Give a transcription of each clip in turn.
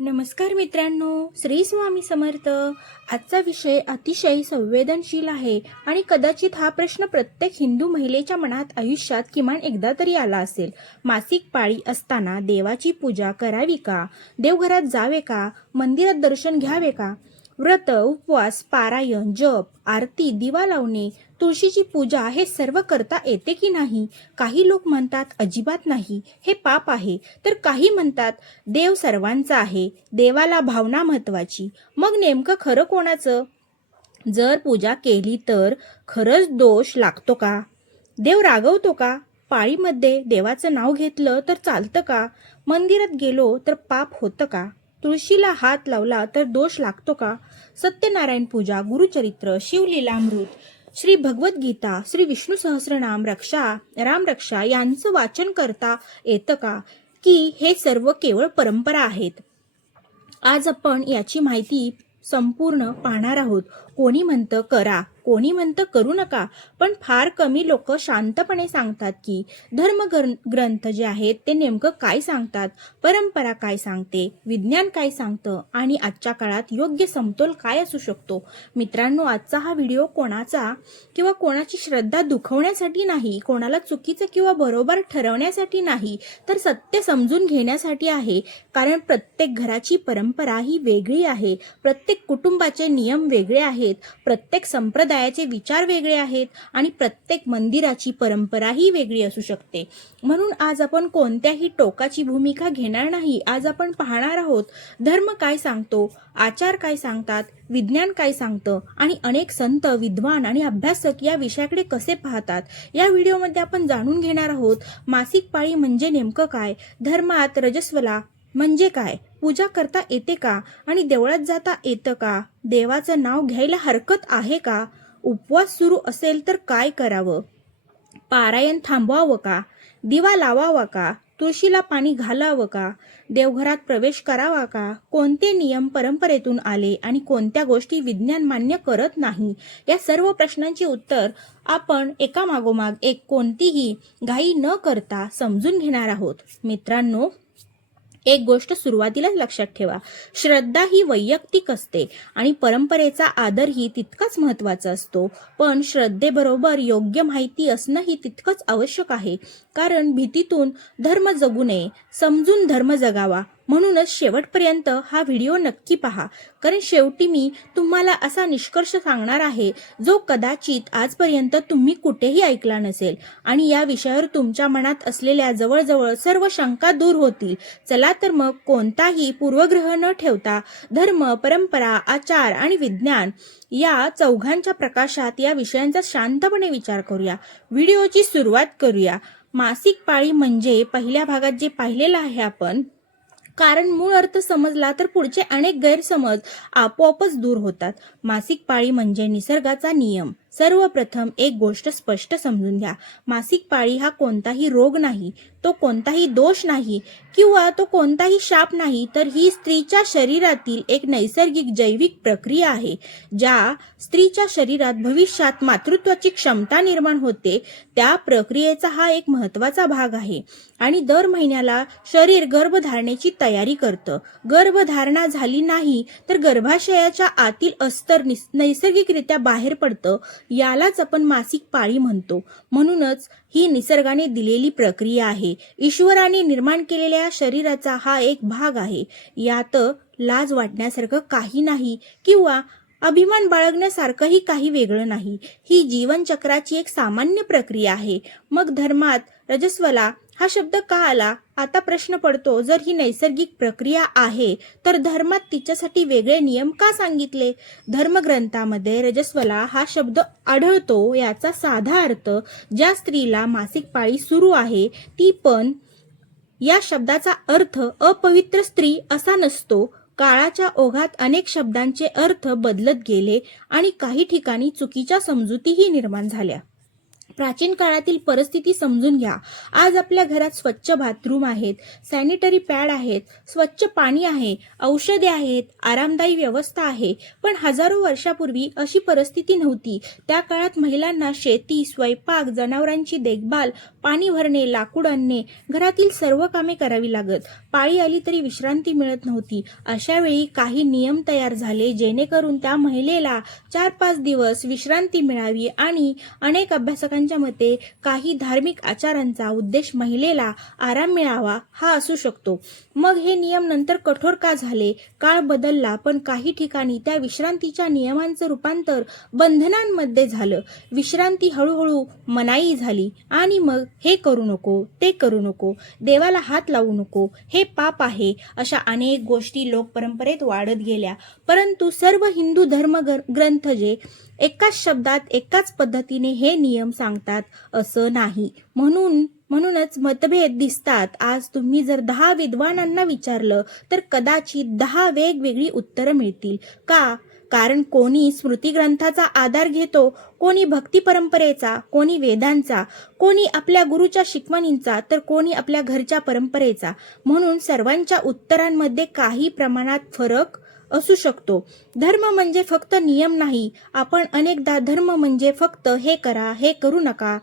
नमस्कार मित्रांनो, श्री स्वामी समर्थ। आजचा विषय अतिशय संवेदनशील आहे आणि कदाचित हा प्रश्न प्रत्येक हिंदू महिलेच्या मनात आयुष्यात किमान एकदा तरी आला असेल। मासिक पाळी असताना देवाची पूजा करावी का? देवघरात जावे का? मंदिरात दर्शन घ्यावे का? व्रत, उपवास, पारायण, जप, आरती, दिवा लावणे, तुळशीची पूजा हे सर्व करता येते की नाही? काही लोक म्हणतात अजिबात नाही, हे पाप आहे, तर काही म्हणतात देव सर्वांचा आहे, देवाला भावना महत्वाची। मग नेमकं खरं कोणाचं? जर पूजा केली तर खरंच दोष लागतो का? देव रागवतो का? पाळीमध्ये देवाचं नाव घेतलं तर चालतं का? मंदिरात गेलो तर पाप होतं का? तुळशीला हात लावला तर दोष लागतो का? सत्यनारायण पूजा, गुरुचरित्र, शिवलीलामृत, श्री भगवद्गीता, श्री विष्णू सहस्रनाम, रामरक्षा यांचं वाचन करता येतं का? की हे सर्व केवळ परंपरा आहेत? आज आपण याची माहिती संपूर्ण पाहणार आहोत। कोणी म्हणतं करा, कोणी म्हणतं करू नका, पण फार कमी लोक शांतपणे सांगतात की ग्रंथ जे आहेत ते नेमकं काय सांगतात, परंपरा काय सांगते, विज्ञान काय सांगतं आणि आजच्या काळात योग्य समतोल काय असू शकतो। मित्रांनो, आजचा हा व्हिडिओ कोणाचा किंवा कोणाची श्रद्धा दुखवण्यासाठी नाही, कोणाला चुकीचं किंवा बरोबर ठरवण्यासाठी नाही, तर सत्य समजून घेण्यासाठी आहे। कारण प्रत्येक घराची परंपरा ही वेगळी आहे, प्रत्येक कुटुंबाचे नियम वेगळे आहेत, प्रत्येक संप्रदायाचे विचार वेगळे आहेत आणि प्रत्येक मंदिराची परंपराही वेगळी असू शकते। म्हणून आज आपण कोणत्याही टोकाची भूमिका घेणार नाही। आज आपण पाहणार आहोत धर्म काय सांगतो, आचार काय सांगतात, विज्ञान काय सांगतं आणि अनेक संत, विद्वान आणि अभ्यासक या विषयाकडे कसे पाहतात। या व्हिडिओमध्ये आपण जाणून घेणार आहोत मासिक पाळी म्हणजे नेमकं काय, धर्मात रजस्वला म्हणजे काय, पूजा करता येते का आणि देवळात जाता येतं का, देवाचं नाव घ्यायला हरकत आहे का, उपवास सुरू असेल तर काय करावं, पारायण थांबवावं का, दिवा लावावा का, तुळशीला पाणी घालावं का, देवघरात प्रवेश करावा का, कोणते नियम परंपरेतून आले आणि कोणत्या गोष्टी विज्ञान मान्य करत नाही, या सर्व प्रश्नांची उत्तर आपण एका मागोमाग एक कोणतीही घाई न करता समजून घेणार आहोत। मित्रांनो, एक गोष्ट सुरुवातीलाच लक्षात ठेवा, श्रद्धा ही वैयक्तिक असते आणि परंपरेचा आदरही तितकाच महत्त्वाचा असतो, पण श्रद्धेबरोबर योग्य माहिती असणंही तितकंच आवश्यक आहे। कारण भीतीतून धर्म जगू नये, समजून धर्म जगावा। म्हणूनच शेवटपर्यंत हा व्हिडिओ नक्की पहा, कारण शेवटी मी तुम्हाला असा निष्कर्ष सांगणार आहे जो कदाचित आजपर्यंत तुम्ही कुठेही ऐकला नसेल आणि या विषयावर तुमच्या मनात असलेल्या जवळजवळ सर्व शंका दूर होतील। चला तर मग कोणताही पूर्वग्रह न ठेवता धर्म, परंपरा, आचार आणि विज्ञान या चौघांच्या प्रकाशात या विषयांचा शांतपणे विचार करूया। व्हिडिओची सुरुवात करूया। मासिक पाळी म्हणजे पहिल्या भागात जे पाहिलेलं आहे आपण, कारण मूळ अर्थ समजला तर पुढचे अनेक गैरसमज आपोआपच दूर होतात। मासिक पाळी म्हणजे निसर्गाचा नियम। सर्वप्रथम एक गोष्ट स्पष्ट समजून घ्या, मासिक पाळी हा कोणताही रोग नाही, तो कोणताही दोष नाही किंवा तो कोणताही शाप नाही, तर ही स्त्रीच्या शरीरातील एक नैसर्गिक जैविक प्रक्रिया आहे। ज्या स्त्रीच्या शरीरात भविष्यात मातृत्वाची क्षमता निर्माण होते त्या प्रक्रियेचा हा एक महत्त्वाचा भाग आहे आणि दर महिन्याला शरीर गर्भधारणेची तयारी करतं। गर्भधारणा झाली नाही तर गर्भाशयाच्या आतील अस्तर नैसर्गिकरित्या बाहेर पडतं, यालाच आपण मासिक पाळी म्हणतो। म्हणूनच ही निसर्गाने दिलेली प्रक्रिया आहे, ईश्वराने निर्माण केलेल्या शरीराचा हा एक भाग आहे। यात लाज वाटण्यासारखं काही नाही किंवा अभिमान बाळगण्यासारखंही काही वेगळं नाही। ही जीवनचक्राची एक सामान्य प्रक्रिया आहे। मग धर्मात रजस्वला हा शब्द का आला? आता प्रश्न पडतो, जर ही नैसर्गिक प्रक्रिया आहे तर धर्मात तिच्यासाठी वेगळे नियम का सांगितले? धर्मग्रंथामध्ये रजस्वला हा शब्द आढळतो। याचा साधा अर्थ, ज्या स्त्रीला मासिक पाळी सुरू आहे ती, पण या शब्दाचा अर्थ अपवित्र स्त्री असा नसतो। काळाच्या ओघात अनेक शब्दांचे अर्थ बदलत गेले आणि काही ठिकाणी चुकीच्या समजुतीही निर्माण झाल्या। प्राचीन काळातील परिस्थिती समजून घ्या. आज आपल्या घरात स्वच्छ बाथरूम आहेत, सॅनिटरी पॅड आहेत, स्वच्छ पाणी आहे, औषधे आहेत, आरामदायी व्यवस्था आहे. पण हजारो वर्षापूर्वी अशी परिस्थिती नव्हती. त्या काळात महिलांना शेती, स्वयंपाक, जनावरांची देखभाल, पाणी भरणे, लाकूड आणणे, घरातील सर्व कामे करावी लागत. पाळी आली तरी विश्रांती मिळत नव्हती. अशा वेळी काही नियम तयार झाले जेणेकरून त्या महिलेला 4-5 दिवस विश्रांती मिळावी आणि अनेक अभ्यासकांच्या मते काही धार्मिक आचारांचा उद्देश महिलेला आराम मिळावा हा असू शकतो. मग हे नियम नंतर कठोर का झाले? काळ बदलला, पण काही ठिकाणी त्या विश्रांतीच्या नियमांचं रूपांतर बंधनांमध्ये झालं. विश्रांती हळूहळू मनाई झाली आणि मग हे करू नको, ते करू नको, देवाला हात लावू नको, हे पाप आहे, अशा अनेक गोष्टी लोकपरंपरेत वाढत गेल्या. परंतु सर्व हिंदू धर्म ग्रंथ जे एकाच शब्दात एकाच पद्धतीने हे नियम सांगतात असं नाही. म्हणूनच मतभेद दिसतात. आज तुम्ही जर 10 विद्वानांना विचारलं तर कदाचित 10 वेगवेगळी उत्तरं मिळतील. का? कारण कोणी स्मृती ग्रंथाचा आधार घेतो, कोणी भक्ती परंपरेचा, कोणी वेदांचा, कोणी आपल्या गुरुच्या शिकवणींचा, तर कोणी आपल्या घरच्या परंपरेचा. म्हणून सर्वांच्या उत्तरांमध्ये काही प्रमाणात फरक असू शकतो. धर्म म्हणजे फक्त नियम नाही. आपण अनेकदा धर्म म्हणजे फक्त हे करा, हे करू नका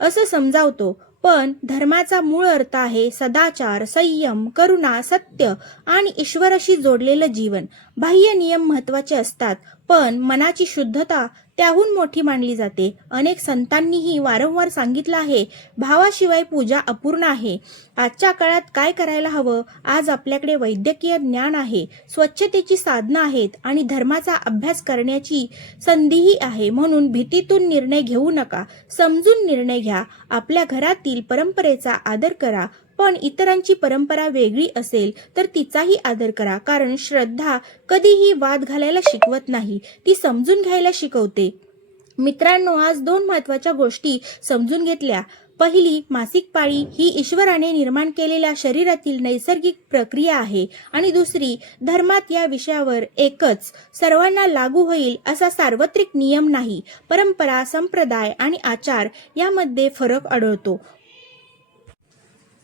असं समजावतो. पण धर्माचा मूळ अर्थ आहे सदाचार, संयम, करुणा, सत्य आणि ईश्वराशी जोडलेलं जीवन. बाह्य नियम महत्त्वाचे असतात, पण मनाची शुद्धता त्याहून मोठी मानली जाते. अनेक संतांनीही वारंवार सांगितलं आहे, भावाशिवाय पूजा अपूर्ण आहे. आजच्या काळात काय करायला हवं? आज आपल्याकडे वैद्यकीय ज्ञान आहे, स्वच्छतेची साधनं आहेत आणि धर्माचा अभ्यास करण्याची संधीही आहे. म्हणून भीतीतून निर्णय घेऊ नका, समजून निर्णय घ्या. आपल्या घरातील परंपरेचा आदर करा, पण इतरांची परंपरा वेगळी असेल तर तिचाही आदर करा. कारण श्रद्धा कधीही वाद घालायला शिकवत नाही, ती समजून घ्यायला शिकवते. मित्रांनो, आज 2 महत्त्वाच्या गोष्टी समजून घेतल्या. पहिली, मासिक पाळी ही ईश्वराने निर्माण केलेल्या शरीरातील नैसर्गिक प्रक्रिया आहे आणि दुसरी, धर्मात या विषयावर एकच सर्वांना लागू होईल असा सार्वत्रिक नियम नाही. परंपरा, संप्रदाय आणि आचार यामध्ये फरक आढळतो.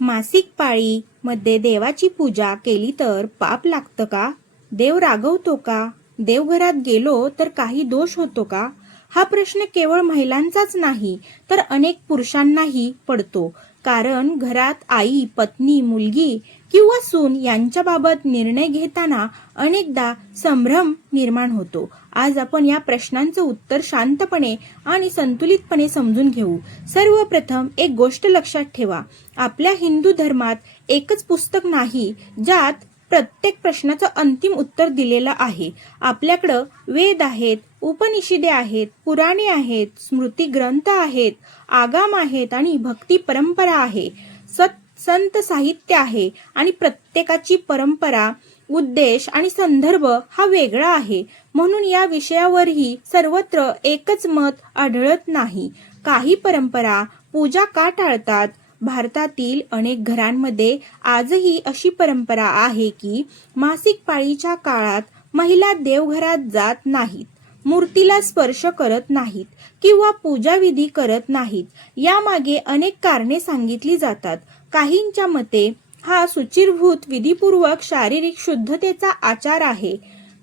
मासिक पाळीमध्ये देवाची पूजा केली तर पाप लागतं का? देव रागवतो का? देवघरात गेलो तर काही दोष होतो का? हा प्रश्न केवळ महिलांचाच नाही तर अनेक पुरुषांनाही पडतो. कारण घरात आई, पत्नी, मुलगी किंवा सून यांच्याबाबत निर्णय घेताना अनेकदा संभ्रम निर्माण होतो. आज आपण या प्रश्नांचं उत्तर शांतपणे आणि संतुलितपणे समजून घेऊ. सर्वप्रथम एक गोष्ट लक्षात ठेवा, आपल्या हिंदू धर्मात एकच पुस्तक नाही ज्यात प्रत्येक प्रश्नाचं अंतिम उत्तर दिलेलं आहे. आपल्याकडं वेद आहेत, उपनिषदे आहेत, पुराणे आहेत, स्मृती ग्रंथ आहेत, आगम आहेत आणि भक्ती परंपरा आहे. संत साहित्य आहे आणि प्रत्येकाची परंपरा, उद्देश आणि संदर्भ हा वेगळा आहे. म्हणून या विषयावरही सर्वत्र एकच मत आढळत नाही. काही परंपरा पूजा का टाळतात? भारतातील अनेक घरांमध्ये आजही अशी परंपरा आहे की मासिक पाळीच्या काळात महिला देवघरात जात नाहीत, मूर्तीला स्पर्श करत नाहीत किंवा पूजाविधी करत नाहीत. यामागे अनेक कारणे सांगितली जातात. काहींच्या मते हा शुचिर्भूत विधीपूर्वक शारीरिक शुद्धतेचा आचार आहे.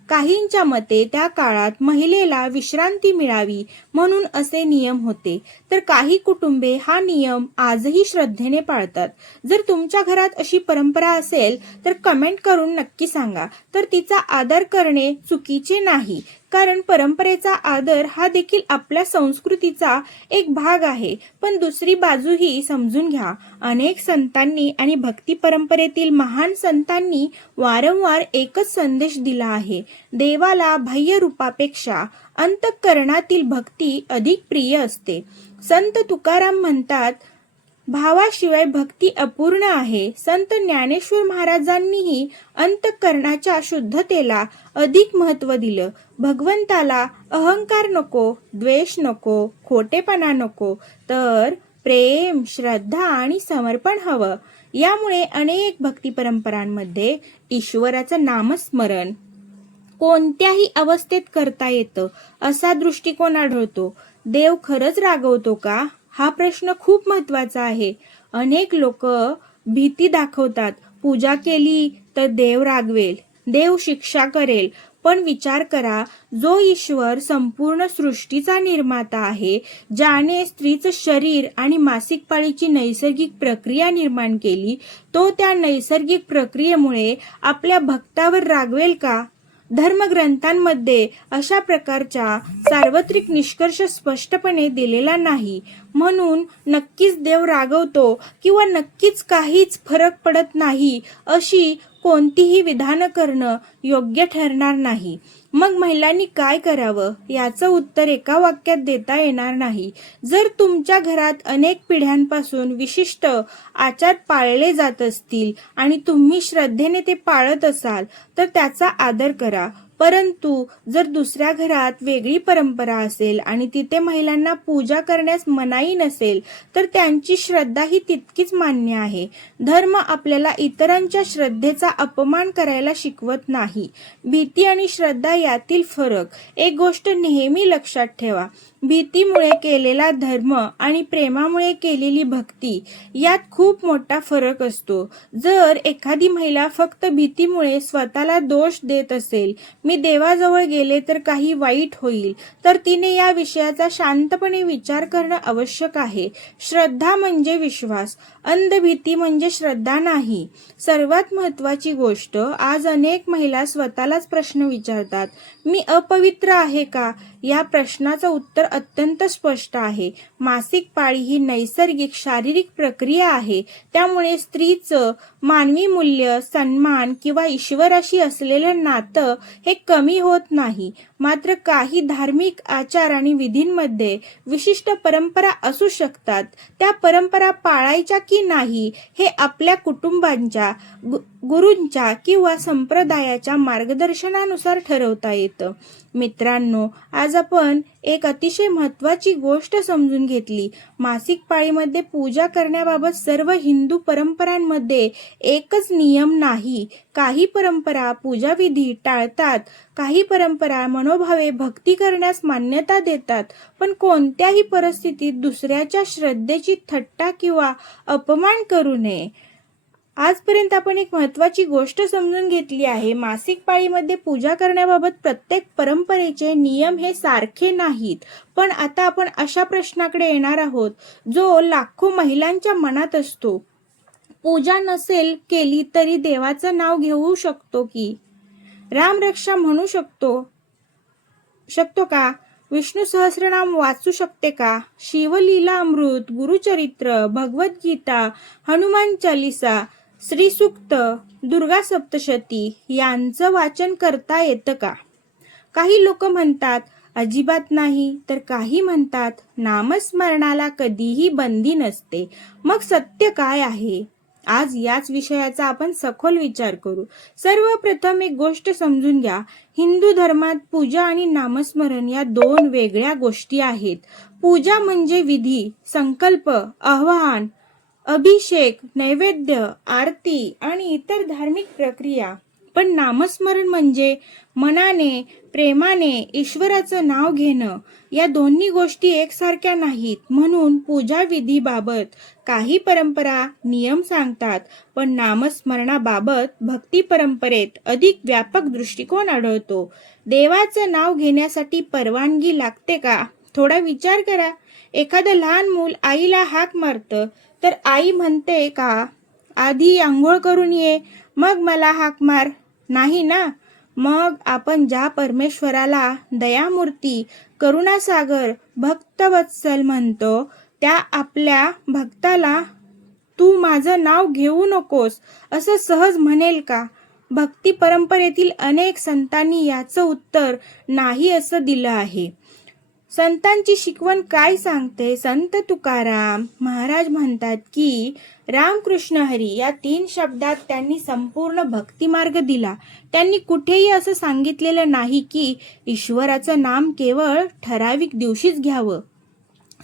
काहींच्या मते त्या काळात महिलेला विश्रांती मिळावी म्हणून असे नियम होते. तर काही कुटुंबे हा नियम आजही श्रद्धेने पाळतात. जर तुमच्या घरात अशी परंपरा असेल तर कमेंट करून नक्की सांगा. तर तिचा आदर करणे चुकीचे नाही, कारण परंपरेचा आदर हा देखील आपल्या संस्कृतीचा एक भाग आहे. पण दुसरी बाजूही समजून घ्या. अनेक संतांनी आणि भक्ती परंपरेतील महान संतांनी वारंवार एकच संदेश दिला आहे, देवाला बाह्य रूपापेक्षा अंतःकरणातील भक्ती अधिक प्रिय असते. संत तुकाराम म्हणतात, भावाशिवाय भक्ती अपूर्ण आहे. संत ज्ञानेश्वर महाराजांनीही अंतःकरणाच्या शुद्धतेला अधिक महत्त्व दिलं. भगवंताला अहंकार नको, द्वेष नको, खोटेपणा नको, तर प्रेम, श्रद्धा आणि समर्पण हवं. यामुळे अनेक भक्ती परंपरांमध्ये ईश्वराचं नामस्मरण कोणत्याही अवस्थेत करता येतं असा दृष्टिकोन आढळतो. देव खरंच रागवतो का? हा प्रश्न खूप महत्त्वाचा आहे. अनेक लोक भीती दाखवतात. पूजा केली तर देव रागवेल, देव शिक्षा करेल. पण विचार करा, जो ईश्वर संपूर्ण सृष्टीचा निर्माता आहे, ज्याने स्त्रीचं शरीर आणि मासिक पाळीची नैसर्गिक प्रक्रिया निर्माण केली, तो त्या नैसर्गिक प्रक्रियेमुळे आपल्या भक्तावर रागवेल का? धर्मग्रंथांमध्ये अशा प्रकारचा सार्वत्रिक निष्कर्ष स्पष्टपणे दिलेला नाही. म्हणून नक्कीच देव रागवतो किंवा नक्कीच काहीच फरक पडत नाही अशी कोणतीही विधानं करणं योग्य ठरणार नाही. मग महिलांनी काय करावं याचं उत्तर एका वाक्यात देता येणार नाही. जर तुमच्या घरात अनेक पिढ्यांपासून विशिष्ट आचार पाळले जात असतील आणि तुम्ही श्रद्धेने ते पाळत असाल तर त्याचा आदर करा. परंतु जर दुसऱ्या घरात वेगळी परंपरा असेल आणि तिथे महिलांना पूजा करण्यास मनाई नसेल तर त्यांची श्रद्धा ही तितकीच मान्य आहे. धर्म आपल्याला इतरांच्या श्रद्धेचा अपमान करायला शिकवत नाही. भीती आणि श्रद्धा यातील फरक. एक गोष्ट नेहमी लक्षात ठेवा, भीतीमुळे केलेला धर्म आणि प्रेमामुळे केलेली भक्ती यात खूप मोठा फरक असतो. जर एखादी महिला फक्त भीतीमुळे स्वतःला दोष देत असेल, मी देवाजवळ गेले तर काही वाईट होईल, तर तिने या विषयाचा शांतपणे विचार करणं आवश्यक आहे. श्रद्धा म्हणजे विश्वास, अंध भीती म्हणजे श्रद्धा नाही. सर्वात महत्त्वाची गोष्ट, आज अनेक महिला स्वतःलाच प्रश्न विचारतात, मी अपवित्र आहे का? या प्रश्नाचं उत्तर अत्यंत स्पष्ट आहे. मासिक पाळी ही नैसर्गिक शारीरिक प्रक्रिया आहे. त्यामुळे स्त्रीचं मानवी मूल्य, सन्मान किंवा ईश्वराशी असलेलं नातं हे कमी होत नाही. मात्र काही धार्मिक आचार आणि विधींमध्ये विशिष्ट परंपरा असू शकतात. त्या परंपरा पाळायच्या की नाही हे आपल्या कुटुंबांच्या, गुरूंच्या किंवा संप्रदायाच्या मार्गदर्शनानुसार ठरवता येतं. मित्रांनो, आज आपण एक अतिशय महत्त्वाची गोष्ट समजून घेतली. मासिक पाळीमध्ये पूजा करण्याबाबत सर्व हिंदू परंपरांमध्ये एकच नियम नाही. काही परंपरा पूजाविधी टाळतात, काही परंपरा मनोभावे भक्ती करण्यास मान्यता देतात. पण कोणत्याही परिस्थितीत दुसऱ्याच्या श्रद्धेची थट्टा किंवा अपमान करू नये. आजपर्यंत आपण एक महत्त्वाची गोष्ट समजून घेतली आहे. मासिक पाळीमध्ये पूजा करण्याबाबत प्रत्येक परंपरेचे नियम हे सारखे नाहीत. पण आता आपण अशा प्रश्नाकडे येणार आहोत जो लाखो महिलांच्या मनात असतो. पूजा नसेल केली तरी देवाचं नाव घेऊ शकतो की? रामरक्षा म्हणू शकतो का? विष्णू सहस्रनाम वाचू शकते का? शिवलीला अमृत, गुरुचरित्र, भगवद्गीता, हनुमान चालीसा, श्रीसूक्त, दुर्गा सप्तशती यांचं वाचन करता येतं का? काही लोक म्हणतात अजिबात नाही, तर काही म्हणतात नामस्मरणाला कधीही बंदी नसते. मग सत्य काय आहे? आज याच विषयाचा आपण सखोल विचार करू. सर्वप्रथम एक गोष्ट समजून घ्या, हिंदू धर्मात पूजा आणि नामस्मरण या दोन वेगळ्या गोष्टी आहेत. पूजा म्हणजे विधी, संकल्प, आवाहन, अभिषेक, नैवेद्य, आरती आणि इतर धार्मिक प्रक्रिया. पण नामस्मरण म्हणजे मनाने, प्रेमाने ईश्वराचं नाव घेणं. या दोन्ही गोष्टी एकसारख्या नाहीत. म्हणून पूजा विधीबाबत काही परंपरा नियम सांगतात, पण नामस्मरणाबाबत भक्ती परंपरेत अधिक व्यापक दृष्टिकोन आढळतो. देवाचं नाव घेण्यासाठी परवानगी लागते का? थोडा विचार करा. एखादं लहान मूल आईला हाक मारतं तर आई म्हणते का, आधी आंघोळ करून ये मग मला हाक मार? नाही ना. मग आपण ज्या परमेश्वराला दयामूर्ती, करुणासागर, भक्तवत्सल म्हणतो, त्या आपल्या भक्ताला तू माझं नाव घेऊ नकोस असं सहज म्हणेल का? भक्ती परंपरेतील अनेक संतांनी याचं उत्तर नाही असं दिलं आहे. संतांची शिकवण काय सांगते? संत तुकाराम महाराज म्हणतात की रामकृष्ण हरी या 3 शब्दात त्यांनी संपूर्ण भक्ती मार्ग दिला. त्यांनी कुठेही असं सांगितलेलं नाही की ईश्वराचं नाम केवळ ठराविक दिवशीच घ्यावं.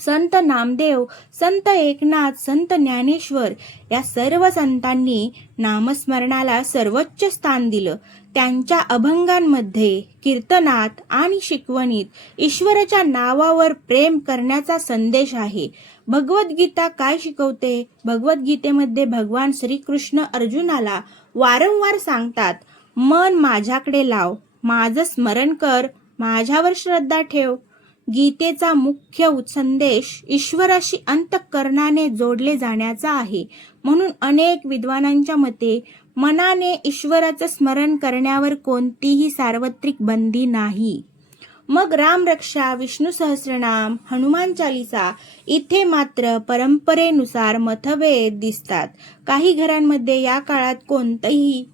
संत नामदेव, संत एकनाथ, संत ज्ञानेश्वर या सर्व संतांनी नामस्मरणाला सर्वोच्च स्थान दिलं. त्यांच्या अभंगांमध्ये, कीर्तनात आणि शिकवणीत ईश्वराच्या नावावर प्रेम करण्याचा संदेश आहे. भगवद्गीता काय शिकवते? भगवद्गीतेमध्ये भगवान श्रीकृष्ण अर्जुनाला वारंवार सांगतात, मन माझ्याकडे लाव, माझं स्मरण कर, माझ्यावर श्रद्धा ठेव. गीतेचा मुख्य संदेश ईश्वराशी अंतःकरणाने जोडले जाण्याचा आहे. म्हणून अनेक विद्वानांच्या मते मनाने ईश्वराचं स्मरण करण्यावर कोणतीही सार्वत्रिक बंदी नाही. मग रामरक्षा, विष्णू सहस्रनाम, हनुमान चालीसा इथे मात्र परंपरेनुसार मतभेद दिसतात. काही घरांमध्ये या काळात कोणतंही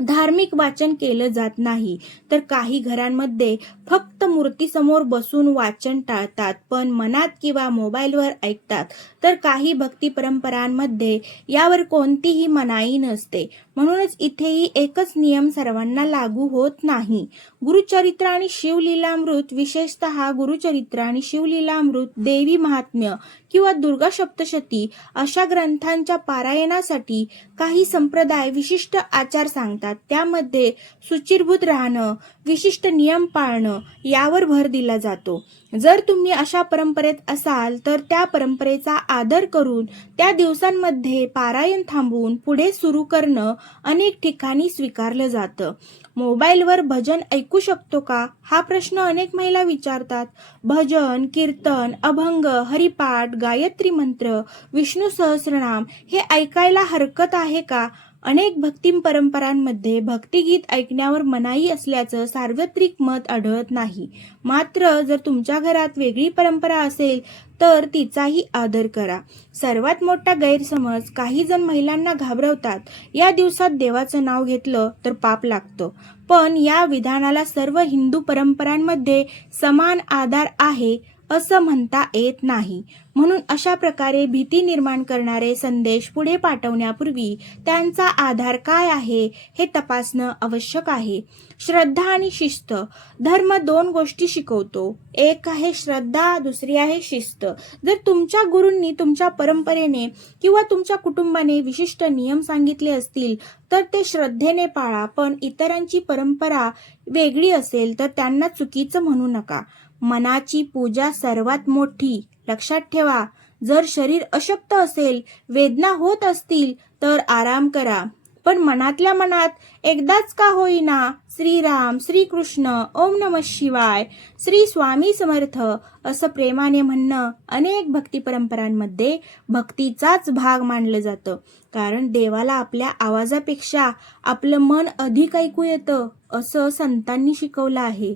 धार्मिक वाचन केलं जात नाही, तर काही घरांमध्ये फक्त मूर्तीसमोर बसून वाचन टाळतात, पण मनात किंवा मोबाईलवर ऐकतात. तर काही भक्ती परंपरांमध्ये यावर कोणतीही मनाई नसते. म्हणूनच इथेही एकच नियम सर्वांना लागू होत नाही. गुरुचरित्र आणि शिवलीलामृत, विशेषतः गुरुचरित्र आणि शिवलीलामृत, देवी महात्म्य किंवा दुर्गा सप्तशती अशा ग्रंथांच्या पारायणासाठी काही संप्रदाय विशिष्ट आचार सांगतात. त्यामध्ये शुचिर्भूत राहणं, विशिष्ट नियम पाळणं यावर भर दिला जातो. जर तुम्ही अशा परंपरेत असाल तर त्या परंपरेचा आदर करून त्या दिवसांमध्ये पारायण थांबवून पुढे सुरू करणं अनेक ठिकाणी स्वीकारलं जातं. मोबाईलवर भजन ऐकू शकतो का? हा प्रश्न अनेक महिला विचारतात. भजन, कीर्तन, अभंग, हरिपाठ, गायत्री मंत्र, विष्णू सहस्रनाम हे ऐकायला हरकत आहे का? अनेक भक्ती परंपरांमध्ये भक्तिगीत ऐकण्यावर मनाई असल्याचं सार्वत्रिक मत आढळत नाही. मात्र जर तुमच्या घरात वेगळी परंपरा असेल तर तिचाही आदर करा. सर्वात मोठा गैरसमज, काही जण महिलांना घाबरवतात, या दिवसात देवाचं नाव घेतलं तर पाप लागतं. पण या विधानाला सर्व हिंदू परंपरांमध्ये समान आधार आहे असं म्हणता येत नाही. म्हणून अशा प्रकारे भीती निर्माण करणारे संदेश पुढे पाठवण्यापूर्वी त्यांचा आधार काय आहे हे तपासणं आवश्यक आहे. श्रद्धा आणि शिस्त. धर्म दोन गोष्टी शिकवतो. एक आहे श्रद्धा, दुसरी आहे शिस्त. जर तुमच्या गुरूंनी तुमच्या परंपरेने किंवा तुमच्या कुटुंबाने विशिष्ट नियम सांगितले असतील तर ते श्रद्धेने पाळा. पण इतरांची परंपरा वेगळी असेल तर त्यांना चुकीचं म्हणू नका. मनाची पूजा सर्वात मोठी. लक्षात ठेवा, जर शरीर अशक्त असेल, वेदना होत असतील तर आराम करा, पण मनातल्या मनात एकदाच का होईना श्रीराम, श्रीकृष्ण, ओम नमः शिवाय, श्री स्वामी समर्थ असं प्रेमाने म्हणणं अनेक भक्ती परंपरांमध्ये भक्तीचाच भाग मानलं जातं. कारण देवाला आपल्या आवाजापेक्षा आपलं मन अधिक ऐकू येतं असं संतांनी शिकवलं आहे.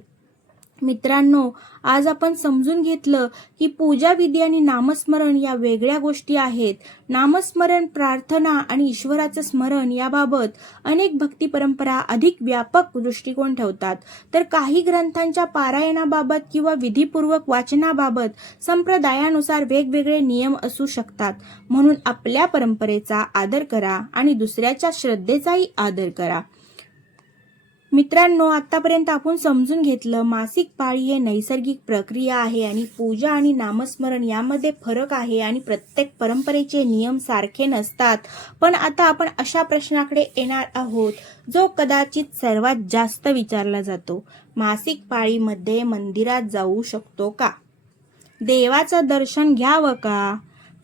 मित्रांनो, आज आपण समजून घेतलं की पूजा विधी आणि नामस्मरण या वेगळ्या गोष्टी आहेत. नामस्मरण, प्रार्थना आणि ईश्वराचं स्मरण याबाबत अनेक भक्ती परंपरा अधिक व्यापक दृष्टिकोन ठेवतात, तर काही ग्रंथांच्या पारायणाबाबत किंवा विधीपूर्वक वाचनाबाबत संप्रदायानुसार वेगवेगळे नियम असू शकतात. म्हणून आपल्या परंपरेचा आदर करा आणि दुसऱ्याच्या श्रद्धेचाही आदर करा. मित्रांनो, आतापर्यंत आपण समजून घेतलं मासिक पाळी हे नैसर्गिक प्रक्रिया आहे आणि पूजा आणि नामस्मरण यामध्ये फरक आहे आणि प्रत्येक परंपरेचे नियम सारखे नसतात. पण आता आपण अशा प्रश्नाकडे येणार आहोत जो कदाचित सर्वात जास्त विचारला जातो. मासिक पाळीमध्ये मंदिरात जाऊ शकतो का? देवाचं दर्शन घ्यावं का?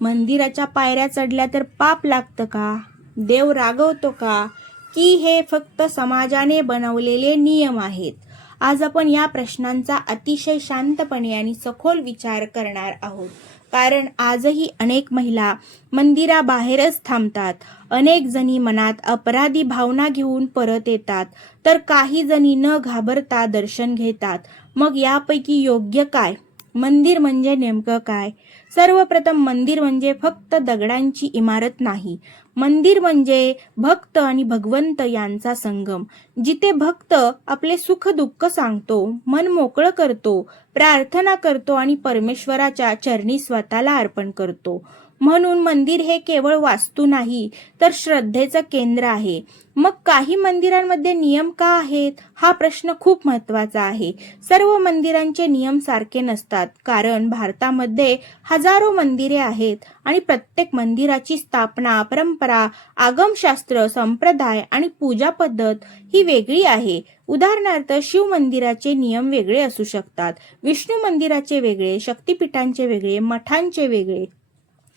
मंदिराच्या पायऱ्या चढल्या तर पाप लागतं का? देव रागवतो का? की हे फक्त समाजाने बनवलेले नियम आहेत? आज आपण या प्रश्नांचा अतिशय शांतपणे आणि सखोल विचार करणार आहोत. कारण आजही अनेक महिला मंदिराबाहेरच थांबतात. अनेक जणी मनात अपराधी भावना घेऊन परत येतात, तर काही जणी न घाबरता दर्शन घेतात. मग यापैकी योग्य काय? मंदिर म्हणजे नेमकं काय? सर्वप्रथम, मंदिर म्हणजे फक्त दगडांची इमारत नाही. मंदिर म्हणजे भक्त आणि भगवंत यांचा संगम, जिथे भक्त आपले सुख दुःख सांगतो, मन मोकळं करतो, प्रार्थना करतो आणि परमेश्वराच्या चरणी स्वतःला अर्पण करतो. म्हणून मंदिर हे केवळ वास्तू नाही तर श्रद्धेचं केंद्र आहे. मग काही मंदिरांमध्ये नियम का आहेत? हा प्रश्न खूप महत्त्वाचा आहे. सर्व मंदिरांचे नियम सारखे नसतात, कारण भारतामध्ये हजारो मंदिरे आहेत आणि प्रत्येक मंदिराची स्थापना, परंपरा, आगमशास्त्र, संप्रदाय आणि पूजा पद्धत ही वेगळी आहे. उदाहरणार्थ, शिव मंदिराचे नियम वेगळे असू शकतात, विष्णू मंदिराचे वेगळे, शक्तिपीठांचे वेगळे, मठांचे वेगळे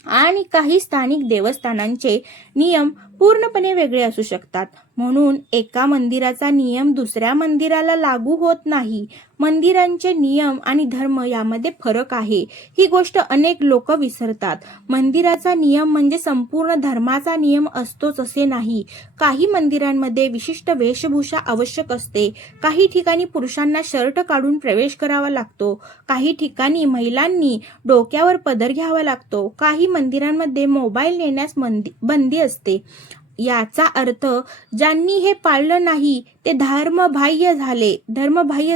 आणि काही स्थानिक देवस्थानांचे नियम पूर्णपणे वेगळे असू शकतात. म्हणून एका मंदिराचा नियम दुसऱ्या मंदिराला लागू होत नाही. मंदिरांचे नियम आणि धर्म यामध्ये फरक आहे. ही गोष्ट अनेक लोक विसरतात. मंदिराचा नियम म्हणजे संपूर्ण धर्माचा नियम असतोच असे नाही. काही मंदिरांमध्ये विशिष्ट वेशभूषा आवश्यक असते. काही ठिकाणी पुरुषांना शर्ट काढून प्रवेश करावा लागतो. काही ठिकाणी महिलांनी डोक्यावर पदर घ्यावा लागतो. काही मंदिरांमध्ये मोबाईल नेण्यास बंदी असते. याचा अर्थ ज्यांनी हे पाळलं नाही ते धर्मबाह्य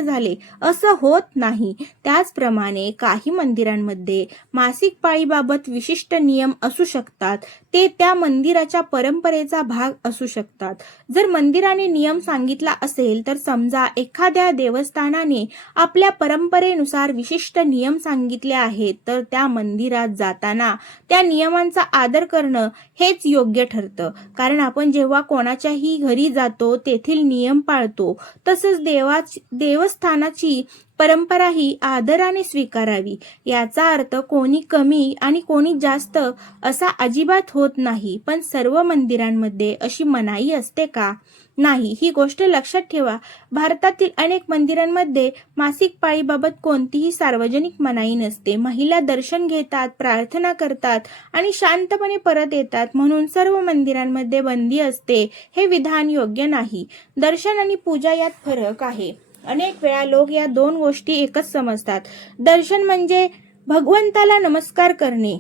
झाले असं होत नाही. त्याचप्रमाणे काही मंदिरांमध्ये मासिक पाळीबाबत विशिष्ट नियम असू शकतात. ते त्या मंदिराच्या परंपरेचा भाग असू शकतात. जर मंदिराने नियम सांगितला असेल, तर समजा एखाद्या देवस्थानाने आपल्या परंपरेनुसार विशिष्ट नियम सांगितले आहेत, तर त्या मंदिरात जाताना त्या नियमांचा आदर करणं हेच योग्य ठरतं. कारण आपण जेव्हा कोणाच्याही घरी जातो तेथील नियम पाळतो, तसंच देवस्थानाची परंपराही आदराने स्वीकारावी. याचा अर्थ कोणी कमी आणि कोणी जास्त असा अजिबात होत नाही. पण सर्व मंदिरांमध्ये अशी मनाई असते का? नाही, ही गोष्ट लक्षात ठेवा. भारतातील अनेक मंदिरांमध्ये मासिक पाळीबाबत कोणतीही सार्वजनिक मनाई नसते. महिला दर्शन घेतात, प्रार्थना करतात आणि शांतपणे परत येतात. म्हणून सर्व मंदिरांमध्ये बंदी असते हे विधान योग्य नाही. दर्शन आणि पूजा यात फरक आहे. अनेक वेळा लोक या दोन गोष्टी एकच समजतात. दर्शन म्हणजे भगवंताला नमस्कार करणे,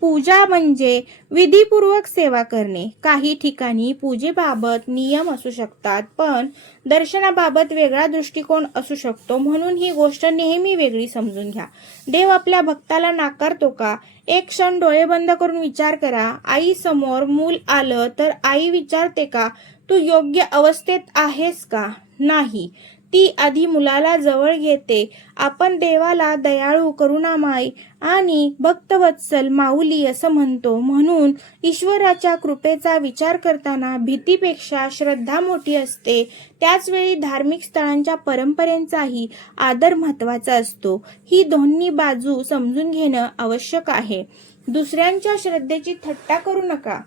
पूजा म्हणजे विधीपूर्वक सेवा करणे. काही ठिकाणी पूजेबाबत नियम असू शकतात, पण दर्शनाबाबत वेगळा दृष्टिकोन असू शकतो. म्हणून ही गोष्ट नेहमी वेगळी समजून घ्या. देव आपल्या भक्ताला नाकारतो का? एक क्षण डोळे बंद करून विचार करा. आई समोर मूल आलं तर आई विचारते का, तू योग्य अवस्थेत आहेस का? नाही, ती आधी मुलाला जवळ घेते. आपण देवाला दयाळू, करुणामय आणि भक्तवत्सल माऊली असं म्हणतो. म्हणून ईश्वराच्या कृपेचा विचार करताना भीतीपेक्षा श्रद्धा मोठी असते. त्याचवेळी धार्मिक स्थळांच्या परंपरेचाही आदर महत्वाचा असतो. ही दोन्ही बाजू समजून घेणं आवश्यक आहे. दुसऱ्यांच्या श्रद्धेची थट्टा करू नका.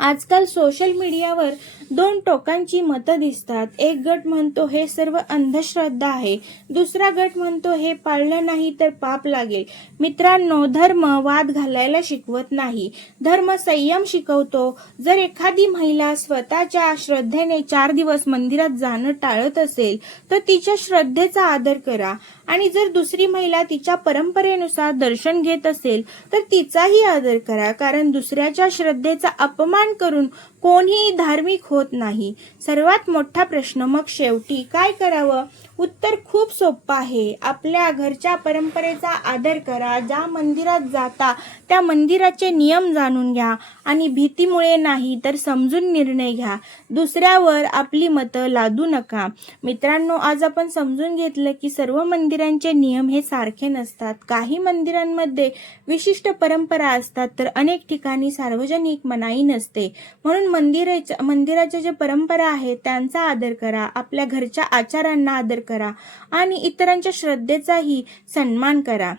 आजकाल सोशल मीडियावर दोन टोकांची मतं दिसतात. एक गट म्हणतो हे सर्व अंधश्रद्धा आहे, दुसरा गट म्हणतो हे पाळलं नाही तर पाप लागेल. मित्रांनो, धर्म वाद घालायला शिकवत नाही, धर्म संयम शिकवतो. जर एखादी महिला स्वतःच्या श्रद्धेने 4 दिवस मंदिरात जाणं टाळत असेल, तर तिच्या श्रद्धेचा आदर करा. आणि जर दुसरी महिला तिच्या परंपरेनुसार दर्शन घेत असेल, तर तिचाही आदर करा. कारण दुसऱ्याच्या श्रद्धेचा अपमान करून कोणीही धार्मिक होत नाही. सर्वात मोठा प्रश्न मग शेवटी काय करावं? उत्तर खूप सोपं आहे. आपल्या घरच्या परंपरेचा आदर करा. ज्या मंदिरात जाता त्या मंदिराचे नियम जाणून घ्या आणि भीतीमुळे नाही तर समजून निर्णय घ्या. दुसऱ्यावर आपली मतं लादू नका. मित्रांनो, आज आपण समजून घेतलं की सर्व मंदिरांचे नियम हे सारखे नसतात. काही मंदिरांमध्ये विशिष्ट परंपरा असतात, तर अनेक ठिकाणी सार्वजनिक मनाई नसते. म्हणून मंदिराच्या ज्या परंपरा आहेत त्यांचा आदर करा. आपल्या घरच्या आचारांना आदर करा आणि इतरांच्या श्रद्धेचाही सन्मान करा.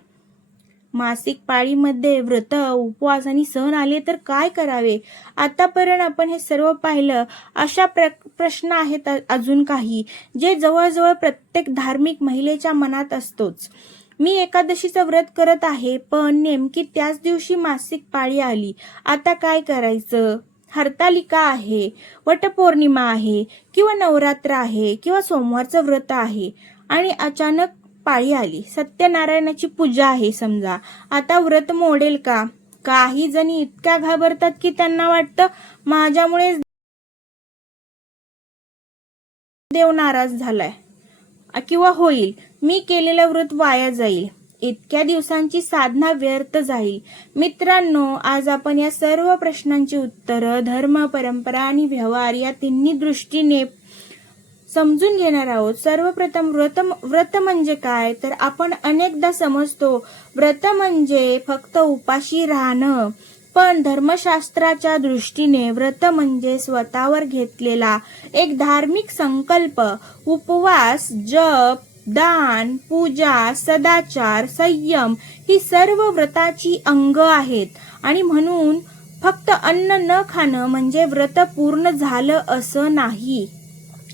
मासिक पाळीमध्ये व्रत, उपवास आणि सण आले तर काय करावे? आतापर्यंत आपण हे सर्व पाहिलं. अशा प्रश्न आहेत अजून काही, जे जवळजवळ प्रत्येक धार्मिक महिलेच्या मनात असतोच. मी एकादशीचं व्रत करत आहे, पण नेमकी त्याच दिवशी मासिक पाळी आली. आता काय करायचं? हरतालिका आहे, वटपौर्णिमा आहे किंवा नवरात्र आहे किंवा सोमवारचं व्रत आहे आणि अचानक पाळी आली. सत्यनारायणाची पूजा आहे समजा. आता व्रत मोडेल का? काही जणी इतक्या घाबरतात की त्यांना वाटतं माझ्यामुळे देव नाराज झालाय किंवा होईल, मी केलेलं व्रत वाया जाईल. इतक्या दिवसांची साधना व्यर्थ जाईल. मित्रांनो, आज आपण या सर्व प्रश्नांची उत्तरं धर्म, परंपरा आणि व्यवहार या तिन्ही दृष्टीने समजून घेणार आहोत. सर्वप्रथम व्रत म्हणजे काय, तर आपण अनेकदा समजतो व्रत म्हणजे फक्त उपाशी राहणं, पण धर्मशास्त्राच्या दृष्टीने व्रत म्हणजे स्वतःवर घेतलेला एक धार्मिक संकल्प. उपवास, जप, दान, पूजा, सदाचार, संयम ही सर्व व्रताची अंग आहेत. आणि म्हणून फक्त अन्न न खाणं म्हणजे व्रत पूर्ण झालं असं नाही.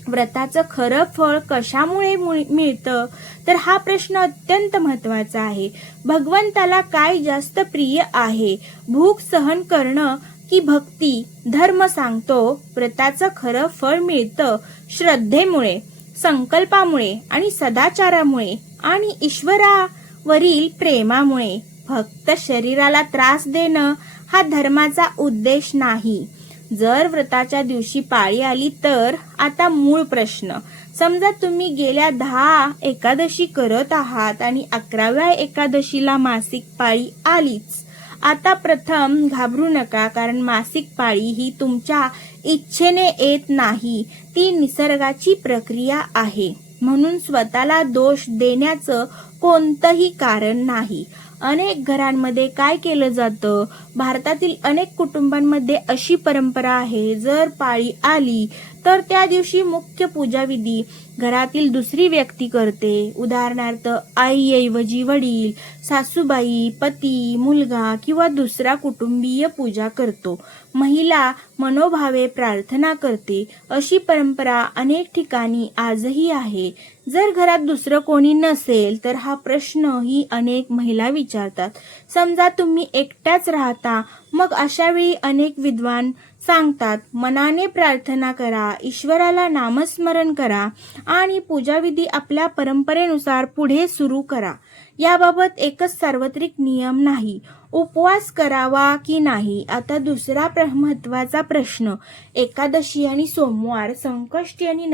व्रताचं खरं फळ कशामुळे मिळतं, तर हा प्रश्न अत्यंत महत्वाचा आहे. भगवंताला काय जास्त प्रिय आहे, भूक सहन करणं की भक्ती? धर्म सांगतो व्रताचं खरं फळ मिळतं श्रद्धेमुळे, संकल्पामुळे आणि सदाचारामुळे आणि ईश्वरावरील प्रेमामुळे. फक्त शरीराला त्रास देणं हा धर्माचा उद्देश नाही. जर व्रताच्या दिवशी पाळी आली तर आता मूळ प्रश्न. समजा तुम्ही गेल्या 10 एकादशी करत आहात आणि 11व्या एकादशीला मासिक पाळी आलीच. आता प्रथम घाबरू नका, कारण मासिक पाळी ही तुमच्या इच्छेने येत नाही, ती निसर्गाची प्रक्रिया आहे. म्हणून स्वतःला दोष देण्याचं कोणतंही कारण नाही. अनेक घरांमध्ये काय केलं जातं, भारतातील अनेक कुटुंबांमध्ये अशी परंपरा आहे, जर पाळी आली तर त्या दिवशी मुख्य पूजाविधी घरातील दुसरी व्यक्ती करते. उदाहरणार्थ आईऐवजी वडील, सासूबाई, पती, मुलगा किंवा दुसरा कुटुंबीय पूजा करतो. महिला मनोभावे प्रार्थना करते. अशी परंपरा अनेक ठिकाणी आजही आहे. जर घरात दुसरं कोणी नसेल तर हा प्रश्न ही अनेक महिला विचारतात. समजा तुम्ही एकट्याच राहता, मग अशा वेळी अनेक विद्वान सांगतात मनाने प्रार्थना करा, ईश्वराला नामस्मरण करा आणि पूजाविधी आपल्या परंपरेनुसार पुढे सुरू करा. याबाबत एकच सार्वत्रिक नियम नाही. उपवास करावा की नाही? आता दुसरा महत्वाचा प्रश्न. एकादशी आणि सोमवार, संकष्टी आणि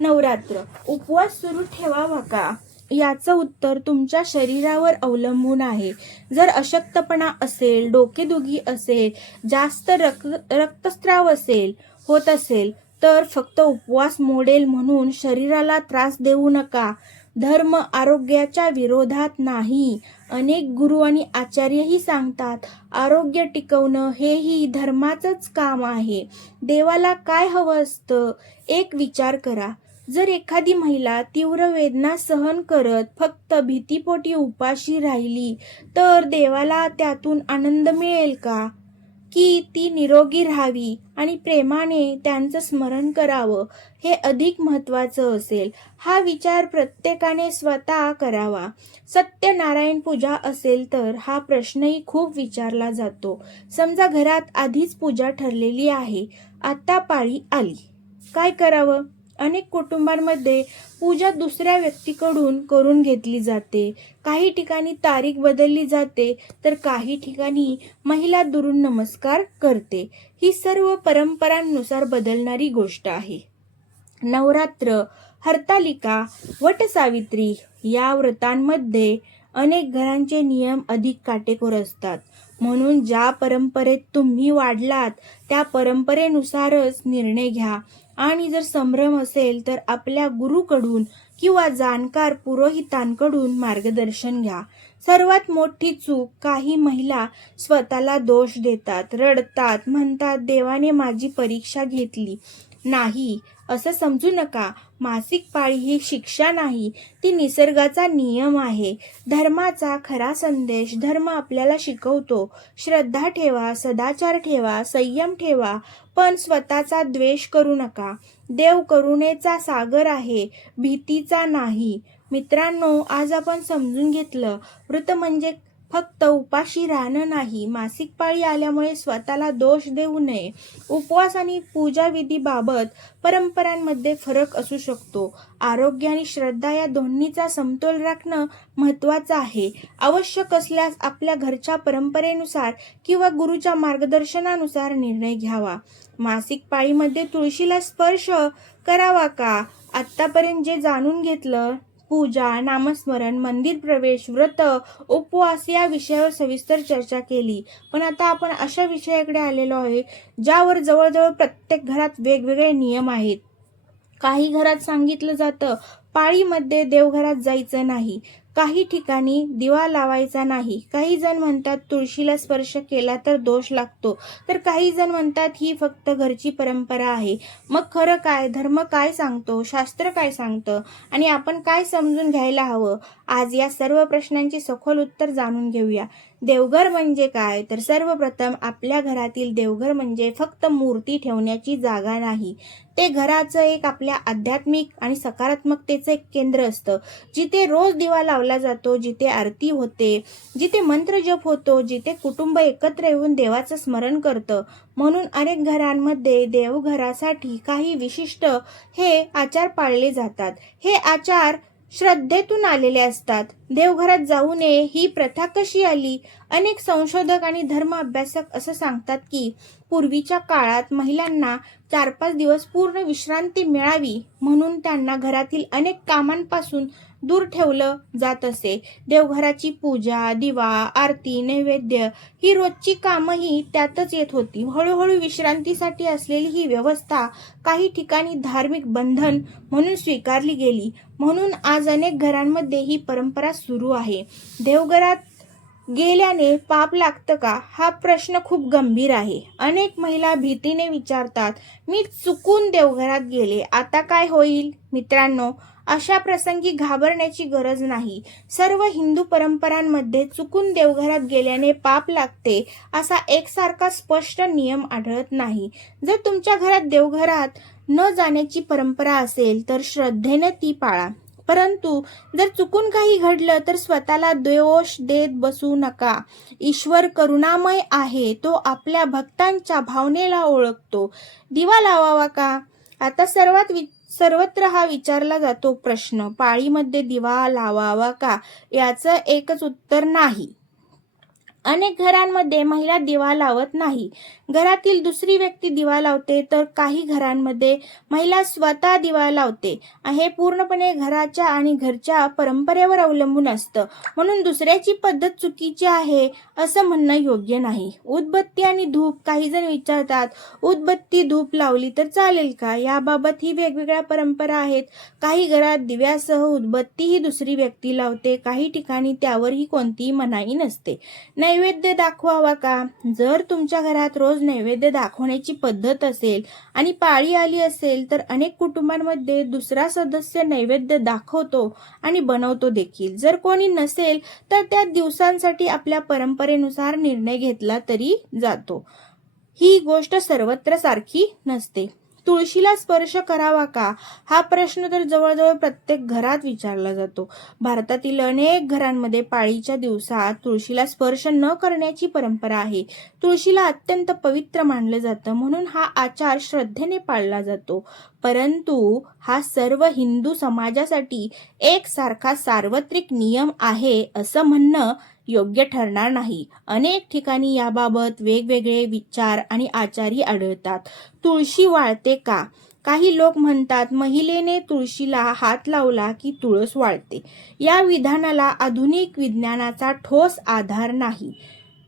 नवरात्र उपवास सुरू ठेवावा का? याचं उत्तर तुमच्या शरीरावर अवलंबून आहे. जर अशक्तपणा असेल, डोकेदुखी असेल, जास्त रक्तस्राव होत असेल तर फक्त उपवास मोडेल म्हणून शरीराला त्रास देऊ नका. धर्म आरोग्याच्या विरोधात नाही. अनेक गुरु आणि आचार्यही सांगतात आरोग्य टिकवणं हेही धर्माचंच काम आहे. देवाला काय हवं असतं? एक विचार करा. जर एखादी महिला तीव्र वेदना सहन करत फक्त भीतीपोटी उपाशी राहिली तर देवाला त्यातून आनंद मिळेल का? की ती निरोगी राहावी आणि प्रेमाने त्यांचं स्मरण करावं हे अधिक महत्वाचं असेल? हा विचार प्रत्येकाने स्वतः करावा. सत्यनारायण पूजा असेल तर हा प्रश्नही खूप विचारला जातो. समजा घरात आधीच पूजा ठरलेली आहे, आता पाळी आली, काय करावं? अनेक कुटुंबांमध्ये पूजा दुसऱ्या व्यक्तीकडून करून घेतली जाते. काही ठिकाणी तारीख बदलली जाते तर काही ठिकाणी महिला दुरून नमस्कार करते. ही सर्व परंपरांनुसार बदलणारी गोष्ट आहे. नवरात्र, हरतालिका, वटसावित्री या व्रतांमध्ये अनेक घरांचे नियम अधिक काटेकोर असतात. म्हणून ज्या परंपरेत तुम्ही वाढलात त्या परंपरेनुसारच निर्णय घ्या. आणि जर संभ्रम असेल तर आपल्या गुरुकडून किंवा जाणकार पुरोहितांकडून मार्गदर्शन घ्या. सर्वात मोठी चूक, काही महिला स्वतःला दोष देतात, रडतात, म्हणतात देवाने माझी परीक्षा घेतली. नाही, असं समजू नका. मासिक पाळी ही शिक्षा नाही, ती निसर्गाचा नियम आहे. धर्माचा खरा संदेश धर्म आपल्याला शिकवतो. श्रद्धा ठेवा, सदाचार ठेवा, संयम ठेवा, पण स्वतःचा द्वेष करू नका. देव करुणेचा सागर आहे, भीतीचा नाही. मित्रांनो, आज आपण समजून घेतलं व्रत म्हणजे फक्त उपाशी राहणं नाही. मासिक पाळी आल्यामुळे स्वतःला दोष देऊ नये. उपवास आणि पूजाविधीबाबत परंपरांमध्ये फरक असू शकतो. आरोग्य आणि श्रद्धा या दोन्हीचा समतोल राखणं महत्त्वाचं आहे. आवश्यक असल्यास आपल्या घरच्या परंपरेनुसार किंवा गुरुच्या मार्गदर्शनानुसार निर्णय घ्यावा. मासिक पाळीमध्ये तुळशीला स्पर्श करावा का? आत्तापर्यंत जे जाणून घेतलं पूजा, नामस्मरण, मंदिर प्रवेश, व्रत, उपवास या विषयावर सविस्तर चर्चा केली. पण आता आपण अशा विषयाकडे आलेलो आहे ज्यावर जवळजवळ प्रत्येक घरात वेगवेगळे नियम आहेत. काही घरात सांगितलं जातं पाळीमध्ये देवघरात जायचं नाही, काही ठिकाणी दिवा लावायचा नाही, काही जण म्हणतात तुळशीला स्पर्श केला तर दोष लागतो, तर काही जण म्हणतात ही फक्त घरची परंपरा आहे. मग खरं काय, धर्म काय सांगतो, शास्त्र काय सांगतं आणि आपण काय समजून घ्यायला हवं? आज या सर्व प्रश्नांची सखोल उत्तर जाणून घेऊया. देवघर म्हणजे काय? तर सर्वप्रथम आपल्या घरातील देवघर म्हणजे फक्त मूर्ती ठेवण्याची जागा नाही, ते घराचं एक आपल्या आध्यात्मिक आणि सकारात्मकतेचं एक केंद्र असतं, जिथे रोज दिवा लावला जातो, जिथे आरती होते, जिथे मंत्र जप होतो, जिथे कुटुंब एकत्र येऊन देवाचं स्मरण करतं. म्हणून अनेक घरांमध्ये देवघरासाठी काही विशिष्ट हे आचार पाळले जातात. हे आचार श्रद्धेतून आलेले असतात. देवघरात जाऊ नये ही प्रथा कशी आली? अनेक संशोधक आणि धर्म अभ्यासक असं सांगतात की पूर्वीच्या काळात महिलांना 4-5 दिवस पूर्ण विश्रांती मिळावी म्हणून त्यांना घरातील अनेक कामांपासून दूर ठेवलं जात असे. देवघराची पूजा, दिवा, आरती, नैवेद्य ही रोजची कामही त्यातच येत होती. हळूहळू विश्रांतीसाठी असलेली ही व्यवस्था काही ठिकाणी धार्मिक बंधन म्हणून स्वीकारली गेली. म्हणून आज अनेक घरांमध्ये ही परंपरा सुरू आहे. देवघरात गेल्याने पाप लागतं का? हा प्रश्न खूप गंभीर आहे. अनेक महिला भीतीने विचारतात, मी चुकून देवघरात गेले, आता काय होईल? मित्रांनो, अशा प्रसंगी घाबरण्याची गरज नाही. सर्व हिंदू परंपरांमध्ये चुकून देवघरात गेल्याने पाप लागते असा एकसारखा स्पष्ट नियम आढळत नाही. जर तुमच्या घरात देवघरात न जाण्याची परंपरा असेल तर श्रद्धेने ती पाळा. परंतु जर चुकून काही घडलं तर स्वतःला दोष देत बसू नका. ईश्वर करुणामय आहे, तो आपल्या भक्तांच्या भावनेला ओळखतो. दिवा लावावा का? आता सर्वत्र हा विचारला जातो प्रश्न. पाळीमध्ये दिवा लावावा का? याचं एकच उत्तर नाही. अनेक घरांमध्ये महिला दिवा लावत नाही, घरातील दुसरी व्यक्ती दिवा लावते, तर काही घरांमध्ये महिला स्वतः दिवा लावते. हे पूर्णपणे घराच्या आणि घरच्या परंपरेवर अवलंबून असतं. म्हणून दुसऱ्याची पद्धत चुकीची आहे असं म्हणणं योग्य नाही. उदबत्ती आणि धूप, काही जण विचारतात उदबत्ती धूप लावली तर चालेल का? याबाबत ही वेगवेगळ्या परंपरा आहेत. काही घरात दिव्यासह उदबत्ती ही दुसरी व्यक्ती लावते, काही ठिकाणी त्यावरही कोणतीही मनाई नसते. नैवेद्य दाखवावा का? जर तुमच्या घरात रोज नैवेद्य दाखवण्याची पद्धत असेल आणि पाळी आली असेल तर अनेक कुटुंबांमध्ये दुसरा सदस्य नैवेद्य दाखवतो आणि बनवतो देखील. जर कोणी नसेल तर त्या दिवसांसाठी आपल्या परंपरेनुसार निर्णय घेतला तरी जातो. ही गोष्ट सर्वत्र सारखी नसते. तुळशीला स्पर्श करावा का? हा प्रश्न तर जवळजवळ प्रत्येक घरात विचारला जातो. भारतातील अनेक घरांमध्ये पाळीच्या दिवसात तुळशीला स्पर्श न करण्याची परंपरा आहे. तुळशीला अत्यंत पवित्र मानलं जातं, म्हणून हा आचार श्रद्धेने पाळला जातो. परंतु हा सर्व हिंदू समाजासाठी एकसारखा सार्वत्रिक नियम आहे असं म्हणणं योग्य ठरणार नाही. अनेक ठिकाणी याबाबत वेगवेगळे विचार आणि आचारही आढळतात. तुळशी वाळते का? काही लोक म्हणतात महिलेने तुळशीला हात लावला की तुळस वाळते. या विधानाला आधुनिक विज्ञानाचा ठोस आधार नाही.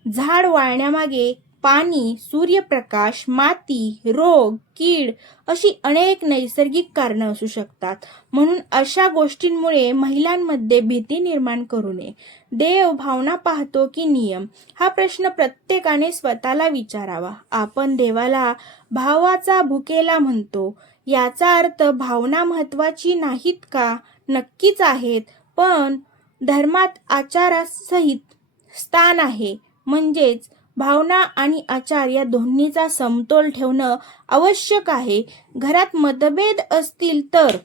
झाड वाळण्यामागे पाणी, सूर्यप्रकाश, माती, रोग, कीड अशी अनेक नैसर्गिक कारणं असू शकतात. म्हणून अशा गोष्टींमुळे महिलांमध्ये भीती निर्माण करू नये. देव भावना पाहतो की नियम? हा प्रश्न प्रत्येकाने स्वतःला विचारावा. आपण देवाला भावाचा भुकेला म्हणतो, याचा अर्थ भावना महत्वाची नाहीत का? नक्कीच आहेत, पण धर्मात आचारासहित स्थान आहे. म्हणजेच भावना आणि आचार या दोन्हीचा समतोल ठेवणं आवश्यक आहे. घरात मतभेद असतील तर,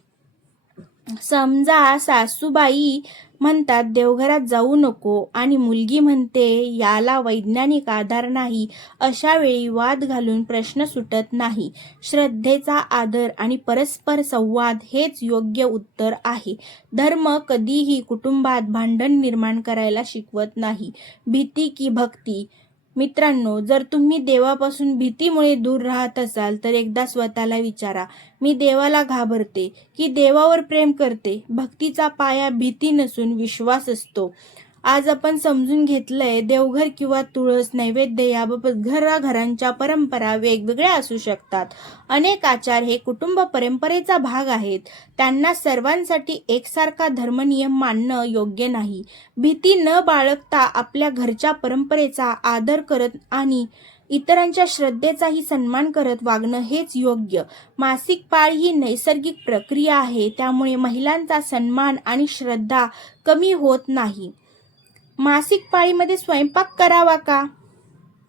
समजा सासूबाई म्हणतात देवघरात जाऊ नको आणि मुलगी म्हणते याला वैज्ञानिक आधार नाही, अशा वेळी वाद घालून प्रश्न सुटत नाही. श्रद्धेचा आदर आणि परस्पर संवाद हेच योग्य उत्तर आहे. धर्म कधीही कुटुंबात भांडण निर्माण करायला शिकवत नाही. भीती की भक्ती मित्रांनो, जर तुम्ही देवापासून भीतीमुळे दूर राहत असाल तर एकदा स्वतःला विचारा, मी देवाला घाबरते की देवावर प्रेम करते? भक्तीचा पाया भीती नसून विश्वास असतो. आज आपण समजून घेतलंय, देवघर किंवा तुळस नैवेद्य याबाबत घराघरांच्या परंपरा वेगवेगळ्या असू शकतात. अनेक आचार हे कुटुंब परंपरेचा भाग आहेत. त्यांना सर्वांसाठी एकसारखा धर्मनियम मानणं योग्य नाही. भीती न बाळगता आपल्या घरच्या परंपरेचा आदर करत आणि इतरांच्या श्रद्धेचाही सन्मान करत वागणं हेच योग्य. मासिक पाळी ही नैसर्गिक प्रक्रिया आहे, त्यामुळे महिलांचा सन्मान आणि श्रद्धा कमी होत नाही. मासिक पाळीमध्ये स्वयंपाक करावा का?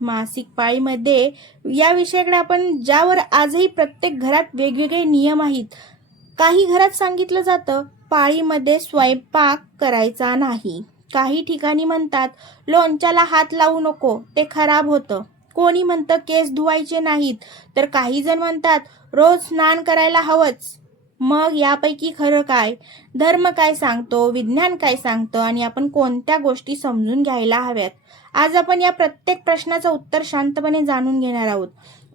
मासिक पाळीमध्ये या विषयाकडे आपण ज्यावर आजही प्रत्येक घरात वेगवेगळे नियम आहेत. काही घरात सांगितलं जातं पाळीमध्ये स्वयंपाक करायचा नाही. काही ठिकाणी म्हणतात लोणच्याला हात लावू नको, ते खराब होतं. कोणी म्हणतं केस धुवायचे नाहीत, तर काही जण म्हणतात रोज स्नान करायला हवंच. मग यापैकी खरं काय? धर्म काय सांगतो, विज्ञान काय सांगतं आणि आपण कोणत्या गोष्टी समजून घ्यायला हव्यात? आज आपण या प्रत्येक प्रश्नाचं उत्तर शांतपणे जाणून घेणार आहोत.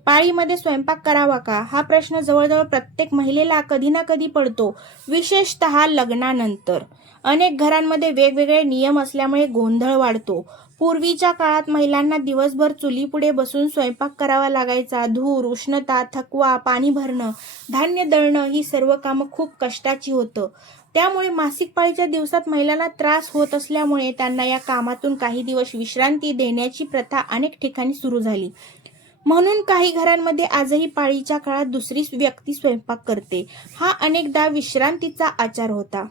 पाळीमध्ये स्वयंपाक करावा का? हा प्रश्न जवळजवळ प्रत्येक महिलेला कधी ना कधी पडतो, विशेषतः लग्नानंतर. अनेक घरांमध्ये वेगवेगळे नियम असल्यामुळे गोंधळ वाढतो. पूर्वीच्या काळात महिलांना दिवसभर चुलीपुढे बसून स्वयंपाक करावा लागायचा. धूर, उष्णता, थकवा, पाणी भरणं, धान्य दळणं ही सर्व कामं खूप कष्टाची होतं. त्यामुळे मासिक पाळीच्या दिवसात महिलांना त्रास होत असल्यामुळे त्यांना या कामातून काही दिवस विश्रांती देण्याची प्रथा अनेक ठिकाणी सुरू झाली. म्हणून काही घरांमध्ये आजही पाळीच्या काळात दुसरी व्यक्ती स्वयंपाक करते. हा अनेकदा विश्रांतीचा आचार होता.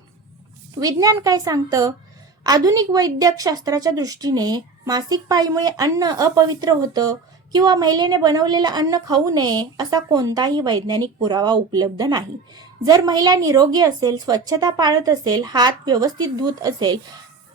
विज्ञान काय सांगतं? आधुनिक वैद्यक शास्त्राच्या दृष्टीने मासिक पाळीमुळे अन्न अपवित्र होतं किंवा महिलेने बनवलेलं अन्न खाऊ नये असा कोणताही वैज्ञानिक पुरावा उपलब्ध नाही. जर महिला निरोगी असेल, स्वच्छता पाळत असेल, हात व्यवस्थित धुत असेल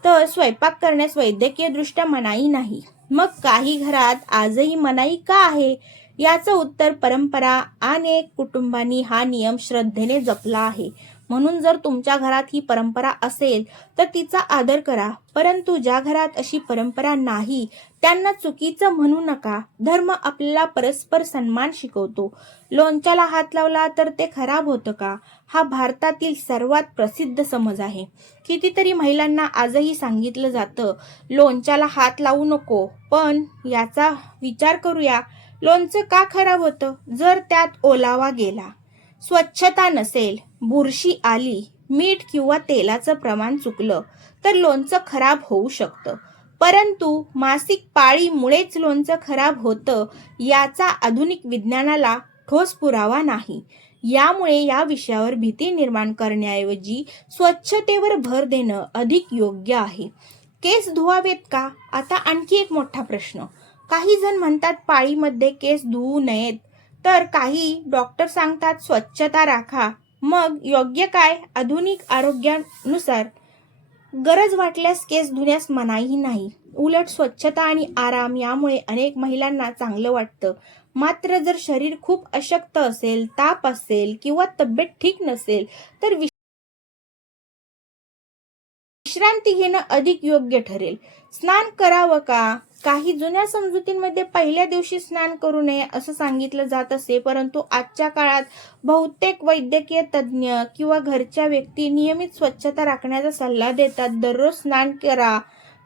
तर स्वयंपाक करण्यास वैद्यकीय दृष्ट्या मनाई नाही. मग काही घरात आजही मनाई का आहे? याचं उत्तर परंपरा. अनेक कुटुंबांनी हा नियम श्रद्धेने जपला आहे. म्हणून जर तुमच्या घरात ही परंपरा असेल तर तिचा आदर करा. परंतु ज्या घरात अशी परंपरा नाही त्यांना चुकीचं म्हणू नका. धर्म आपल्याला परस्पर सन्मान शिकवतो. लोणच्याला हात लावला तर ते खराब होतं का? हा भारतातील सर्वात प्रसिद्ध समज आहे. कितीतरी महिलांना आजही सांगितलं जातं लोणच्याला हात लावू नको. पण याचा विचार करूया, लोणचं का खराब होतं? जर त्यात ओलावा गेला, स्वच्छता नसेल, बुरशी आली, मीठ किंवा तेलाचं प्रमाण चुकलं तर लोणचं खराब होऊ शकतं. परंतु मासिक पाळीमुळेच लोणचं खराब होतं याचा आधुनिक विज्ञानाला ठोस पुरावा नाही. यामुळे या विषयावर भीती निर्माण करण्याऐवजी स्वच्छतेवर भर देणं अधिक योग्य आहे. केस धुवावेत का? आता आणखी एक मोठा प्रश्न. काही जण म्हणतात पाळीमध्ये केस धुवू नयेत, तर काही डॉक्टर सांगतात स्वच्छता राखा. मग योग्य काय? आधुनिक आरोग्यानुसार गरज वाटल्यास केस धुण्यास मनाई नाही. उलट स्वच्छता आणि आराम यामुळे अनेक महिलांना चांगलं वाटतं. मात्र जर शरीर खूप अशक्त असेल, ताप असेल किंवा तब्येत ठीक नसेल तर विश्रांती घेणं अधिक योग्य ठरेल. स्नान करावं का? काही जुन्या समजुतींमध्ये पहिल्या दिवशी स्नान करू नये असं सांगितलं जात असे, परंतु आजच्या काळात बहुतेक वैद्यकीय तज्ज्ञ किंवा घरच्या व्यक्ती नियमित स्वच्छता राखण्याचा सल्ला देतात. दररोज स्नान करा,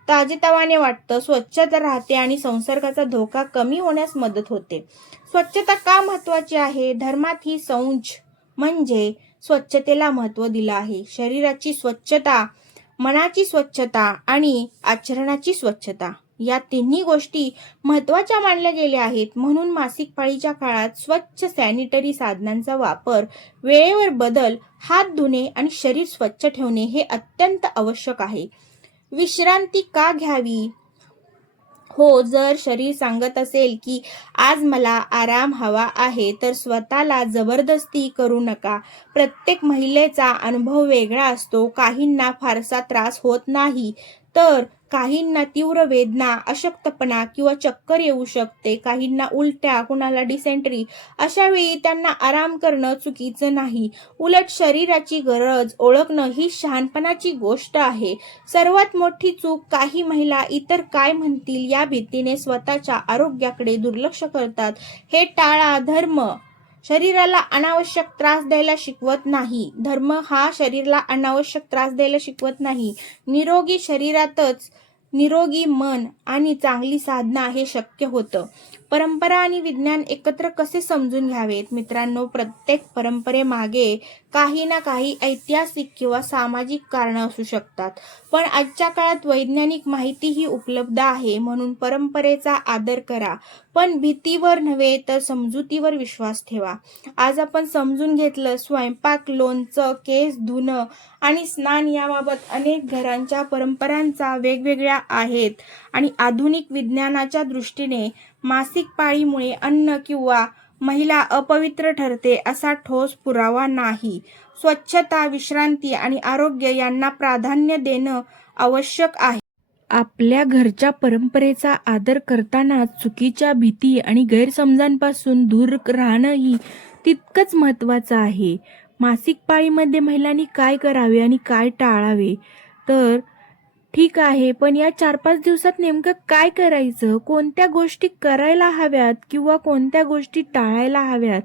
ताजेतवाने वाटतं, स्वच्छता राहते आणि संसर्गाचा धोका कमी होण्यास मदत होते. स्वच्छता का महत्वाची आहे? धर्मात ही संच म्हणजे स्वच्छतेला महत्व दिलं आहे. शरीराची स्वच्छता, मनाची स्वच्छता आणि आचरणाची स्वच्छता या तिन्ही गोष्टी महत्त्वाच्या मानल्या गेल्या आहेत. म्हणून मासिक पाळीच्या काळात स्वच्छ सॅनिटरी साधनांचा वापर, वेळेवर बदल, हात धुणे आणि शरीर स्वच्छ ठेवणे हे अत्यंत आवश्यक आहे. विश्रांती का घ्यावी? हो, जर शरीर सांगत असेल की आज मला आराम हवा आहे तर स्वतःला जबरदस्ती करू नका. प्रत्येक महिलेचा अनुभव वेगळा असतो. काहींना फारसा त्रास होत नाही तर काहींना तीव्र वेदना, अशक्तपणा किंवा चक्कर येऊ शकते. काहींना उलट्या, कुणाला डिसेंट्री. अशा वेळी त्यांना आराम करणं चुकीचं नाही. उलट शरीराची गरज ओळखणं ही शहाणपणाची गोष्ट आहे. सर्वात मोठी चूक काही महिला इतर काय म्हणतील या भीतीने स्वतःच्या आरोग्याकडे दुर्लक्ष करतात. हे टाळा. धर्म शरीराला अनावश्यक त्रास द्यायला शिकवत नाही. धर्म हा शरीराला अनावश्यक त्रास द्यायला शिकवत नाही. निरोगी शरीरातच निरोगी मन आणि चांगली साधना हे शक्य होतं. परंपरा आणि विज्ञान एकत्र कसे समजून घ्यावेत? मित्रांनो, प्रत्येक परंपरेमागे काही ना काही ऐतिहासिक किंवा सामाजिक कारणं असू शकतात. पण आजच्या काळात वैज्ञानिक माहितीही उपलब्ध आहे. म्हणून परंपरेचा आदर करा, पण भीतीवर नव्हे तर समजुतीवर विश्वास ठेवा. आज आपण समजून घेतलं स्वयंपाक, लोणचं, केस धुणं आणि स्नान याबाबत अनेक घरांच्या परंपरांचा वेगवेगळ्या आहेत आणि आधुनिक विज्ञानाच्या दृष्टीने मासिक पाळीमुळे अन्न किंवा महिला अपवित्र ठरते असा ठोस पुरावा नाही. स्वच्छता, विश्रांती आणि आरोग्य यांना प्राधान्य देणं आवश्यक आहे. आपल्या घरच्या परंपरेचा आदर करताना चुकीच्या भीती आणि गैरसमजांपासून दूर राहणंही तितकंच महत्त्वाचं आहे. मासिक पाळीमध्ये महिलांनी काय करावे आणि काय टाळावे? तर ठीक आहे, पण या 4-5 दिवसात नेमकं काय करायचं? कोणत्या गोष्टी करायला हव्यात किंवा कोणत्या गोष्टी टाळायला हव्यात?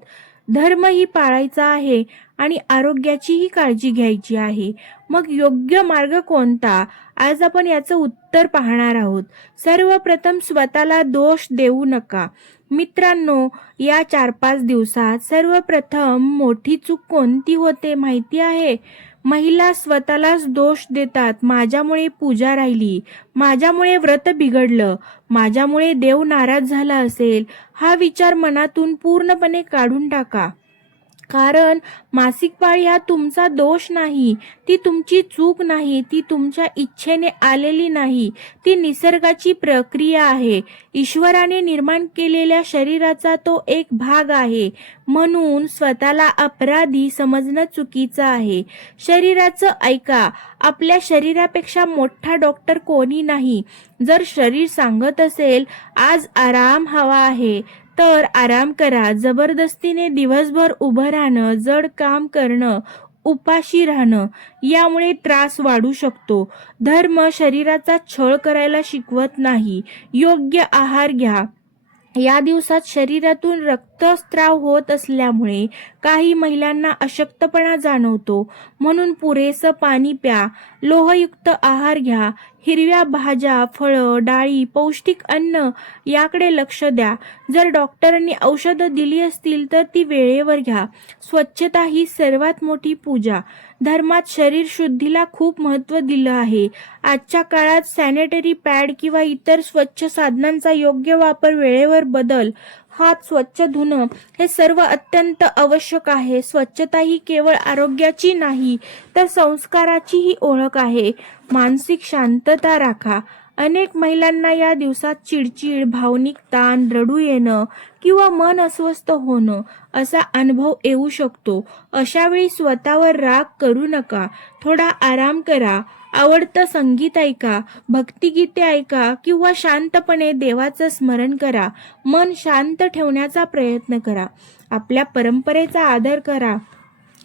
धर्मही पाळायचा आहे आणि आरोग्याचीही काळजी घ्यायची आहे. मग योग्य मार्ग कोणता? आज आपण याचं उत्तर पाहणार आहोत. सर्वप्रथम स्वतःला दोष देऊ नका. मित्रांनो, या 4-5 दिवसात सर्वप्रथम मोठी चूक कोणती होते माहिती आहे? महिला स्वतःलाच दोष देतात. माझ्यामुळे पूजा राहिली, माझ्यामुळे व्रत बिघडलं, माझ्यामुळे देव नाराज झाला असेल. हा विचार मनातून पूर्णपणे काढून टाका. कारण मासिक पाळी हा तुमचा दोष नाही, ती तुमची चूक नाही, ती तुमच्या इच्छेने आलेली नाही, ती निसर्गाची प्रक्रिया आहे. ईश्वराने निर्माण केलेल्या शरीराचा तो एक भाग आहे. म्हणून स्वतःला अपराधी समजणं चुकीचं आहे. शरीराचं ऐका. आपल्या शरीरापेक्षा मोठा डॉक्टर कोणी नाही. जर शरीर सांगत असेल आज आराम हवा आहे तर आराम करा. जबरदस्तीने दिवसभर उभं राहणं, जड काम करणं, उपाशी राहणं यामुळे त्रास वाढू शकतो. धर्म शरीराचा छळ करायला शिकवत नाही. योग्य आहार घ्या. या दिवसात शरीरातून रक्तस्राव होत असल्यामुळे काही महिलांना अशक्तपणा जाणवतो. म्हणून पुरेसं पाणी प्या, लोहयुक्त आहार घ्या, हिरव्या भाज्या, फळं, डाळी, पौष्टिक अन्न याकडे लक्ष द्या. जर डॉक्टरांनी औषधं दिली असतील तर ती वेळेवर घ्या. स्वच्छता ही सर्वात मोठी पूजा. धर्मात शरीर शुद्धीला खूप महत्त्व दिलं आहे. आजच्या काळात सॅनिटरी पॅड किंवा इतर स्वच्छ साधनांचा योग्य वापर, वेळेवर बदल, हात स्वच्छ धुणं हे सर्व अत्यंत आवश्यक आहे. स्वच्छता ही केवळ आरोग्याची नाही तर संस्काराचीही ओळख आहे. मानसिक शांतता राखा. अनेक महिलांना या दिवसात चिडचिड, भावनिक ताण, रडू येणं किंवा मन अस्वस्थ होणं असा अनुभव येऊ शकतो. अशा वेळी स्वतःवर राग करू नका. थोडा आराम करा. आवडतं संगीत ऐका, भक्तिगीते ऐका किंवा शांतपणे देवाचं स्मरण करा. मन शांत ठेवण्याचा प्रयत्न करा. आपल्या परंपरेचा आदर करा.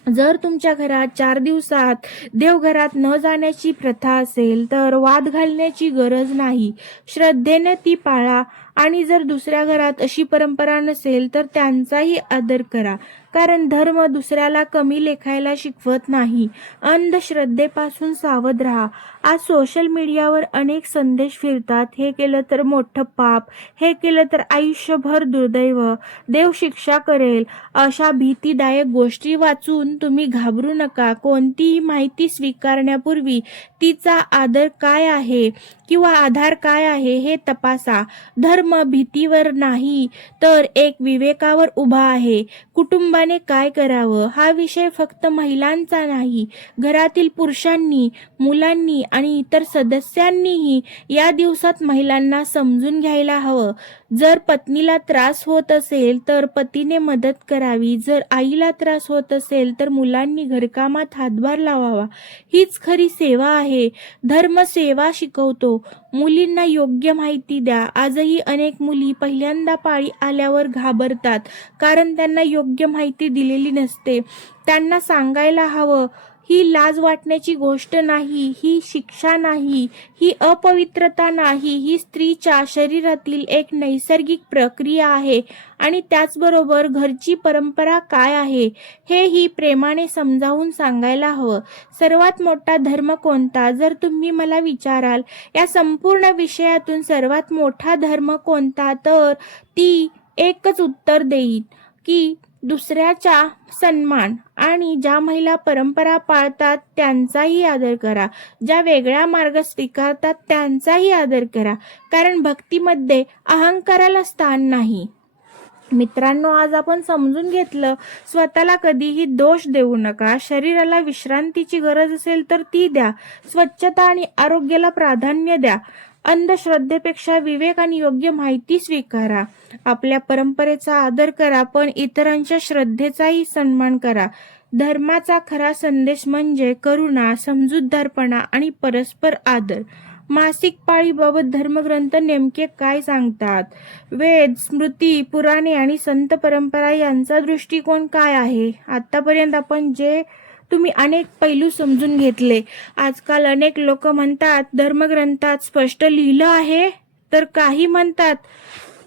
जर तुमच्या घरात 4 दिवसात देवघरात न जाण्याची प्रथा असेल तर वाद घालण्याची गरज नाही. श्रद्धेने ती पाळा आणि जर दुसऱ्या घरात अशी परंपरा नसेल तर त्यांचाही आदर करा. कारण धर्म दुसऱ्याला कमी लेखायला शिकवत नाही. अंधश्रद्धेपासून सावध राहा. आज सोशल मीडियावर अनेक संदेश फिरतात. हे केलं तर मोठं पाप, हे केलं तर आयुष्यभर दुर्दैव, देव शिक्षा करेल. अशा भीतीदायक गोष्टी वाचून तुम्ही घाबरू नका. कोणतीही माहिती स्वीकारण्यापूर्वी तिचा आदर काय आहे किंवा आधार काय आहे हे तपासा. धर्म भीतीवर नाही तर एक विवेकावर उभा आहे. कुटुंबाने काय करावं हा विषय फक्त महिलांचा नाही. घरातील पुरुषांनी, मुलांनी आणि इतर सदस्यांनीही या दिवसात महिलांना समजून घ्यायला हवं. जर पत्नीला त्रास होत असेल तर पतीने मदत करावी, जर आईला त्रास होत असेल तर मुलांनी घरकामात हातभार लावावा. हीच खरी सेवा आहे. धर्म सेवा शिकवतो. मुलींना योग्य माहिती द्या. आजही अनेक मुली पहिल्यांदा पाळी आल्यावर घाबरतात, कारण त्यांना योग्य माहिती दिलेली नसते. त्यांना सांगायला हवं, ही लाज वाटण्याची गोष्ट नाही, ही शिक्षा नाही, ही अपवित्रता नाही, ही स्त्रीच्या शरीरातील एक नैसर्गिक प्रक्रिया आहे आणि त्याचबरोबर घरची परंपरा काय आहे हे ही प्रेमाने समजावून सांगायला हवं. सर्वात मोठा धर्म कोणता, जर तुम्ही मला विचाराल या संपूर्ण विषयातून सर्वात मोठा धर्म कोणता, तर ती एकच उत्तर देईन की दुसऱ्याचा सन्मान. आणि ज्या महिला परंपरा पाळतात त्यांचाही आदर करा, ज्या वेगळा मार्ग स्वीकारतात त्यांचाही आदर करा, कारण भक्तीमध्ये अहंकाराला स्थान नाही. मित्रांनो, आज आपण समजून घेतलं, स्वतःला कधीही दोष देऊ नका. शरीराला विश्रांतीची गरज असेल तर ती द्या. स्वच्छता आणि आरोग्याला प्राधान्य द्या. अंधश्रद्धेपेक्षा विवेक आणि योग्य माहिती स्वीकारा. आपल्या परंपरेचा आदर करा, पण इतरांच्या श्रद्धेचाही सन्मान करा. धर्माचा खरा संदेश म्हणजे करुणा, समजूतदारपणा आणि परस्पर आदर. मासिक पाळीबाबत धर्मग्रंथ नेमके काय सांगतात? वेद, स्मृती, पुराणे आणि संत परंपरा यांचा दृष्टिकोन काय आहे? आतापर्यंत आपण तुम्ही अनेक पैलू समजून घेतले. आजकाल अनेक लोक म्हणतात धर्मग्रंथात स्पष्ट लिहिलं आहे, तर काही म्हणतात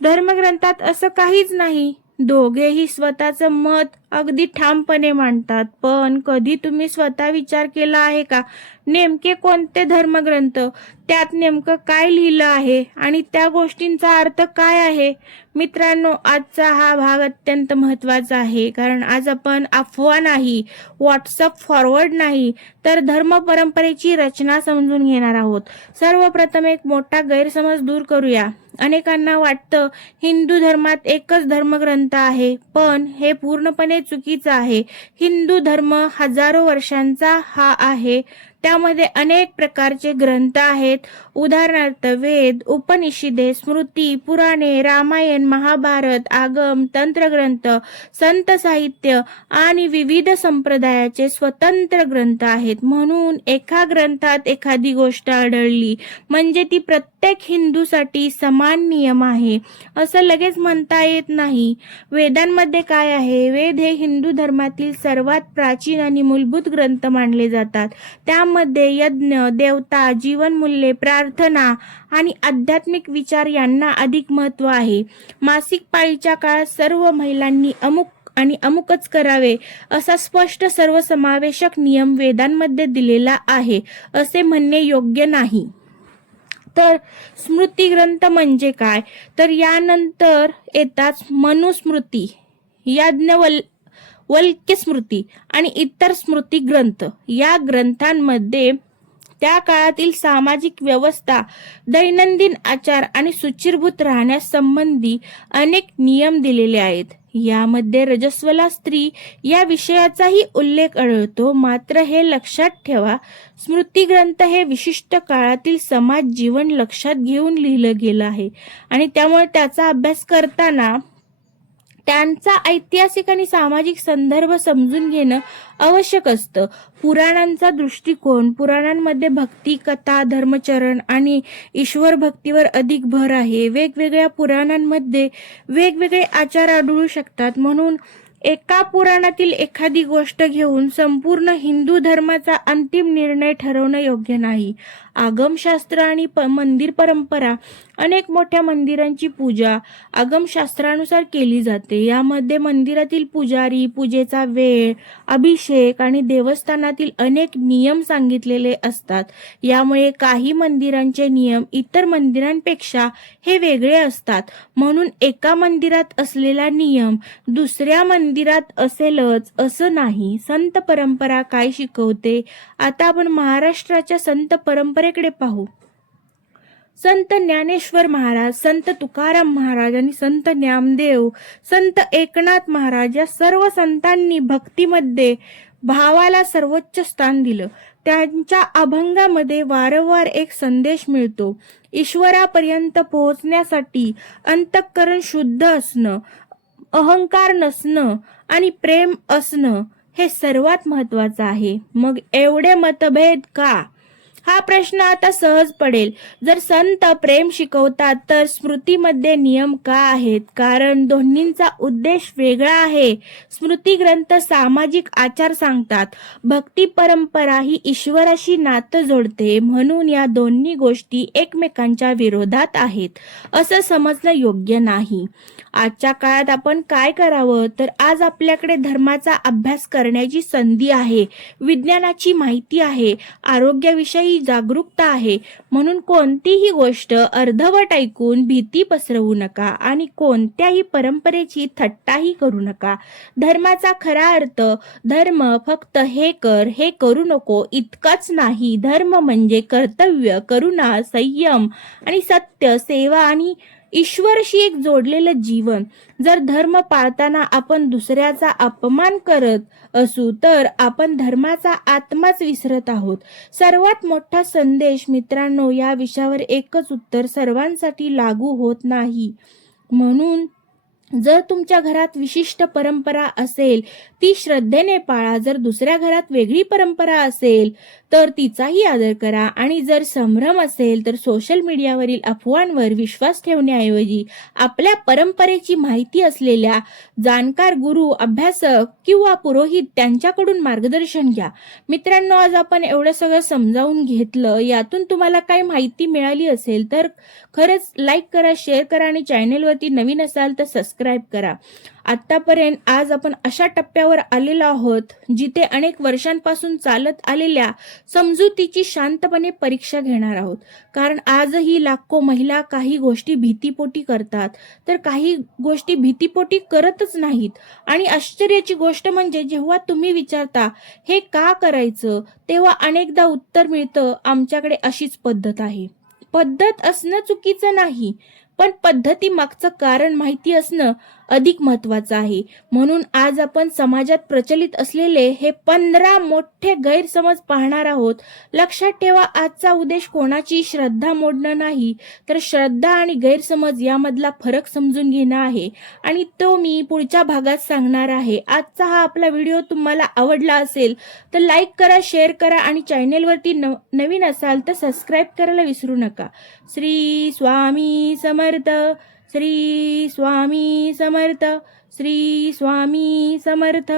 धर्मग्रंथात असं काहीच नाही. दोघेही स्वतःचं मत अगदी ठामपणे मांडतात. पण कधी तुम्ही स्वतः विचार केला आहे का, नेमके कोणते धर्मग्रंथ, त्यात नेमकं काय लिहिलं आहे आणि त्या गोष्टींचा अर्थ काय आहे? मित्रांनो, आजचा हा भाग अत्यंत महत्त्वाचा आहे, कारण आज आपण अफवा नाही, व्हॉट्सअप फॉरवर्ड नाही, तर धर्म परंपरेची रचना समजून घेणार आहोत. सर्वप्रथम एक मोठा गैरसमज दूर करूया. अनेकांना वाटतं हिंदू धर्मात एकच धर्मग्रंथ आहे, पण हे पूर्णपणे चुकीचं आहे. हिंदू धर्म हजारो वर्षांचा हा आहे. त्यामध्ये अनेक प्रकारचे ग्रंथ आहेत. उदाहरणार्थ वेद, उपनिषदे, स्मृती, पुराणे, रामायण, महाभारत, आगम, तंत्रग्रंथ, संत साहित्य आणि विविध संप्रदायाचे स्वतंत्र ग्रंथ आहेत. म्हणून एका ग्रंथात एखादी गोष्ट आढळली म्हणजे ती प्रत्येक हिंदूसाठी समान नियम आहे असं लगेच म्हणता येत नाही. वेदांमध्ये काय आहे? वेद हे हिंदू धर्मातील सर्वात प्राचीन आणि मूलभूत ग्रंथ मानले जातात. त्यामध्ये यज्ञ, देवता, जीवनमूल्ये, प्रार्थना आणि आध्यात्मिक विचार यांना अधिक महत्त्व आहे. मासिक पाळीच्या काळात सर्व महिलांनी अमुकच करावे असा स्पष्ट सर्वसमावेशक नियम वेदांमध्ये दिलेला आहे असे म्हणणे योग्य नाही. तर स्मृती ग्रंथ म्हणजे काय? तर यानंतर येतात मनुस्मृती, याज्ञवल्क्य स्मृती आणि इतर स्मृती ग्रंथ. या ग्रंथांमध्ये त्या काळातील सामाजिक व्यवस्था, दैनंदिन आचार आणि शुचिर्भूत राहण्यास संबंधी अनेक नियम दिलेले आहेत. यामध्ये रजस्वला स्त्री या विषयाचाही उल्लेख आढळतो. मात्र हे लक्षात ठेवा, स्मृती ग्रंथ हे विशिष्ट काळातील समाज जीवन लक्षात घेऊन लिहिलं गेलं आहे आणि त्यामुळे त्याचा अभ्यास करताना त्यांचा ऐतिहासिक आणि सामाजिक संदर्भ समजून घेणं आवश्यक असतं. पुराणांचा दृष्टिकोन, पुराणांमध्ये भक्ती, कथा, धर्मचरण आणि ईश्वर भक्तीवर अधिक भर आहे. वेगवेगळ्या पुराणांमध्ये वेगवेगळे आचार आढळू शकतात. म्हणून एका पुराणातील एखादी गोष्ट घेऊन संपूर्ण हिंदू धर्माचा अंतिम निर्णय ठरवणं योग्य नाही. आगमशास्त्र आणि मंदिर परंपरा. अनेक मोठ्या मंदिरांची पूजा आगमशास्त्रानुसार केली जाते. यामध्ये मंदिरातील पुजारी, पूजेचा वेळ, अभिषेक आणि देवस्थानातील अनेक नियम सांगितलेले असतात. यामुळे काही मंदिरांचे नियम इतर मंदिरांपेक्षा हे वेगळे असतात. म्हणून एका मंदिरात असलेला नियम दुसऱ्या मंदिरात असेलच असं नाही. संत परंपरा काय शिकवते? आता आपण महाराष्ट्राच्या संत परंपरेकडे पाहू. संत ज्ञानेश्वर महाराज, संत तुकाराम महाराज आणि संत ज्ञानदेव, संत एकनाथ महाराज या सर्व संतांनी भक्तीमध्ये भावाला सर्वोच्च स्थान दिलं. त्यांच्या अभंगामध्ये वारंवार एक संदेश मिळतो. ईश्वरापर्यंत पोहोचण्यासाठी अंतःकरण शुद्ध असणं, अहंकार नसणं आणि प्रेम असणं हे सर्वात महत्वाचं आहे. मग एवढे मतभेद का? हा प्रश्न आता सहज पडेल. जर संत प्रेम शिकवतात तर स्मृतीमध्ये नियम का आहेत? कारण दोन्हींचा उद्देश वेगळा आहे. स्मृती ग्रंथ सामाजिक आचार सांगतात, भक्ती परंपरा ही ईश्वराशी नातं जोडते. म्हणून या दोन्ही गोष्टी एकमेकांच्या विरोधात आहेत असं समजणं योग्य नाही. आजच्या काळात आपण काय करावं? तर आज आपल्याकडे धर्माचा अभ्यास करण्याची संधी आहे, विज्ञानाची माहिती आहे, आरोग्याविषयी जागरूकता आहे. म्हणून कोणतीही गोष्ट अर्धवट ऐकून भीती पसरवू नका आणि कोणत्याही परंपरेची थट्टाही करू नका. धर्माचा खरा अर्थ, धर्म फक्त हे कर, हे करू नको इतकंच नाही. धर्म म्हणजे कर्तव्य, करुणा, संयम आणि सत्य, सेवा आणि ईश्वराशी एक जोडलेलं जीवन. जर धर्म पाळताना आपण दुसऱ्याचा अपमान करत असू तर आपण धर्माचा आत्माच विसरत आहोत. सर्वात मोठा संदेश मित्रांनो, या विषयावर एकच उत्तर सर्वांसाठी लागू होत नाही. म्हणून जर तुमच्या घरात विशिष्ट परंपरा असेल ती श्रद्धेने पाळा. जर दुसऱ्या घरात वेगळी परंपरा असेल तर तिचाही आदर करा. आणि जर संभ्रम असेल तर सोशल मीडियावरील अफवांवर विश्वास ठेवण्याऐवजी आपल्या परंपरेची माहिती असलेल्या जाणकार गुरु, अभ्यासक किंवा पुरोहित त्यांच्याकडून मार्गदर्शन घ्या. मित्रांनो, आज आपण एवढं सगळं समजावून घेतलं. यातून तुम्हाला काही माहिती मिळाली असेल तर खरंच लाईक करा, शेअर करा आणि चॅनेलवरती नवीन असाल तर सबस्क्राईब करा. आतापर्यंत आज आपण अशा टप्प्यावर आलेलो आहोत जिथे अनेक वर्षांपासून चालत आलेल्या समजुतीची शांतपणे परीक्षा घेणार आहोत. कारण आजही लाखो महिला काही गोष्टी भीतीपोटी करतात तर काही गोष्टी भीतीपोटी करतच नाहीत. आणि आश्चर्याची गोष्ट म्हणजे जेव्हा तुम्ही विचारता हे का करायचं, तेव्हा अनेकदा उत्तर मिळतं, आमच्याकडे अशीच पद्धत आहे. पद्धत असणं चुकीचं नाही, पण पद्धती मागचं कारण माहिती असणं अधिक महत्वाचं आहे. म्हणून आज आपण समाजात प्रचलित असलेले हे 15 मोठे गैरसमज पाहणार आहोत. लक्षात ठेवा, आजचा उद्देश कोणाची श्रद्धा मोडणं नाही, तर श्रद्धा आणि गैरसमज यामधला फरक समजून घेणं आहे. आणि तो मी पुढच्या भागात सांगणार आहे. आजचा हा आपला व्हिडिओ तुम्हाला आवडला असेल तर लाईक करा, शेअर करा आणि चॅनेलवरती नवीन असाल तर सबस्क्राईब करायला विसरू नका. श्री स्वामी समर्थ. श्री स्वामी समर्थ. श्री स्वामी समर्थ.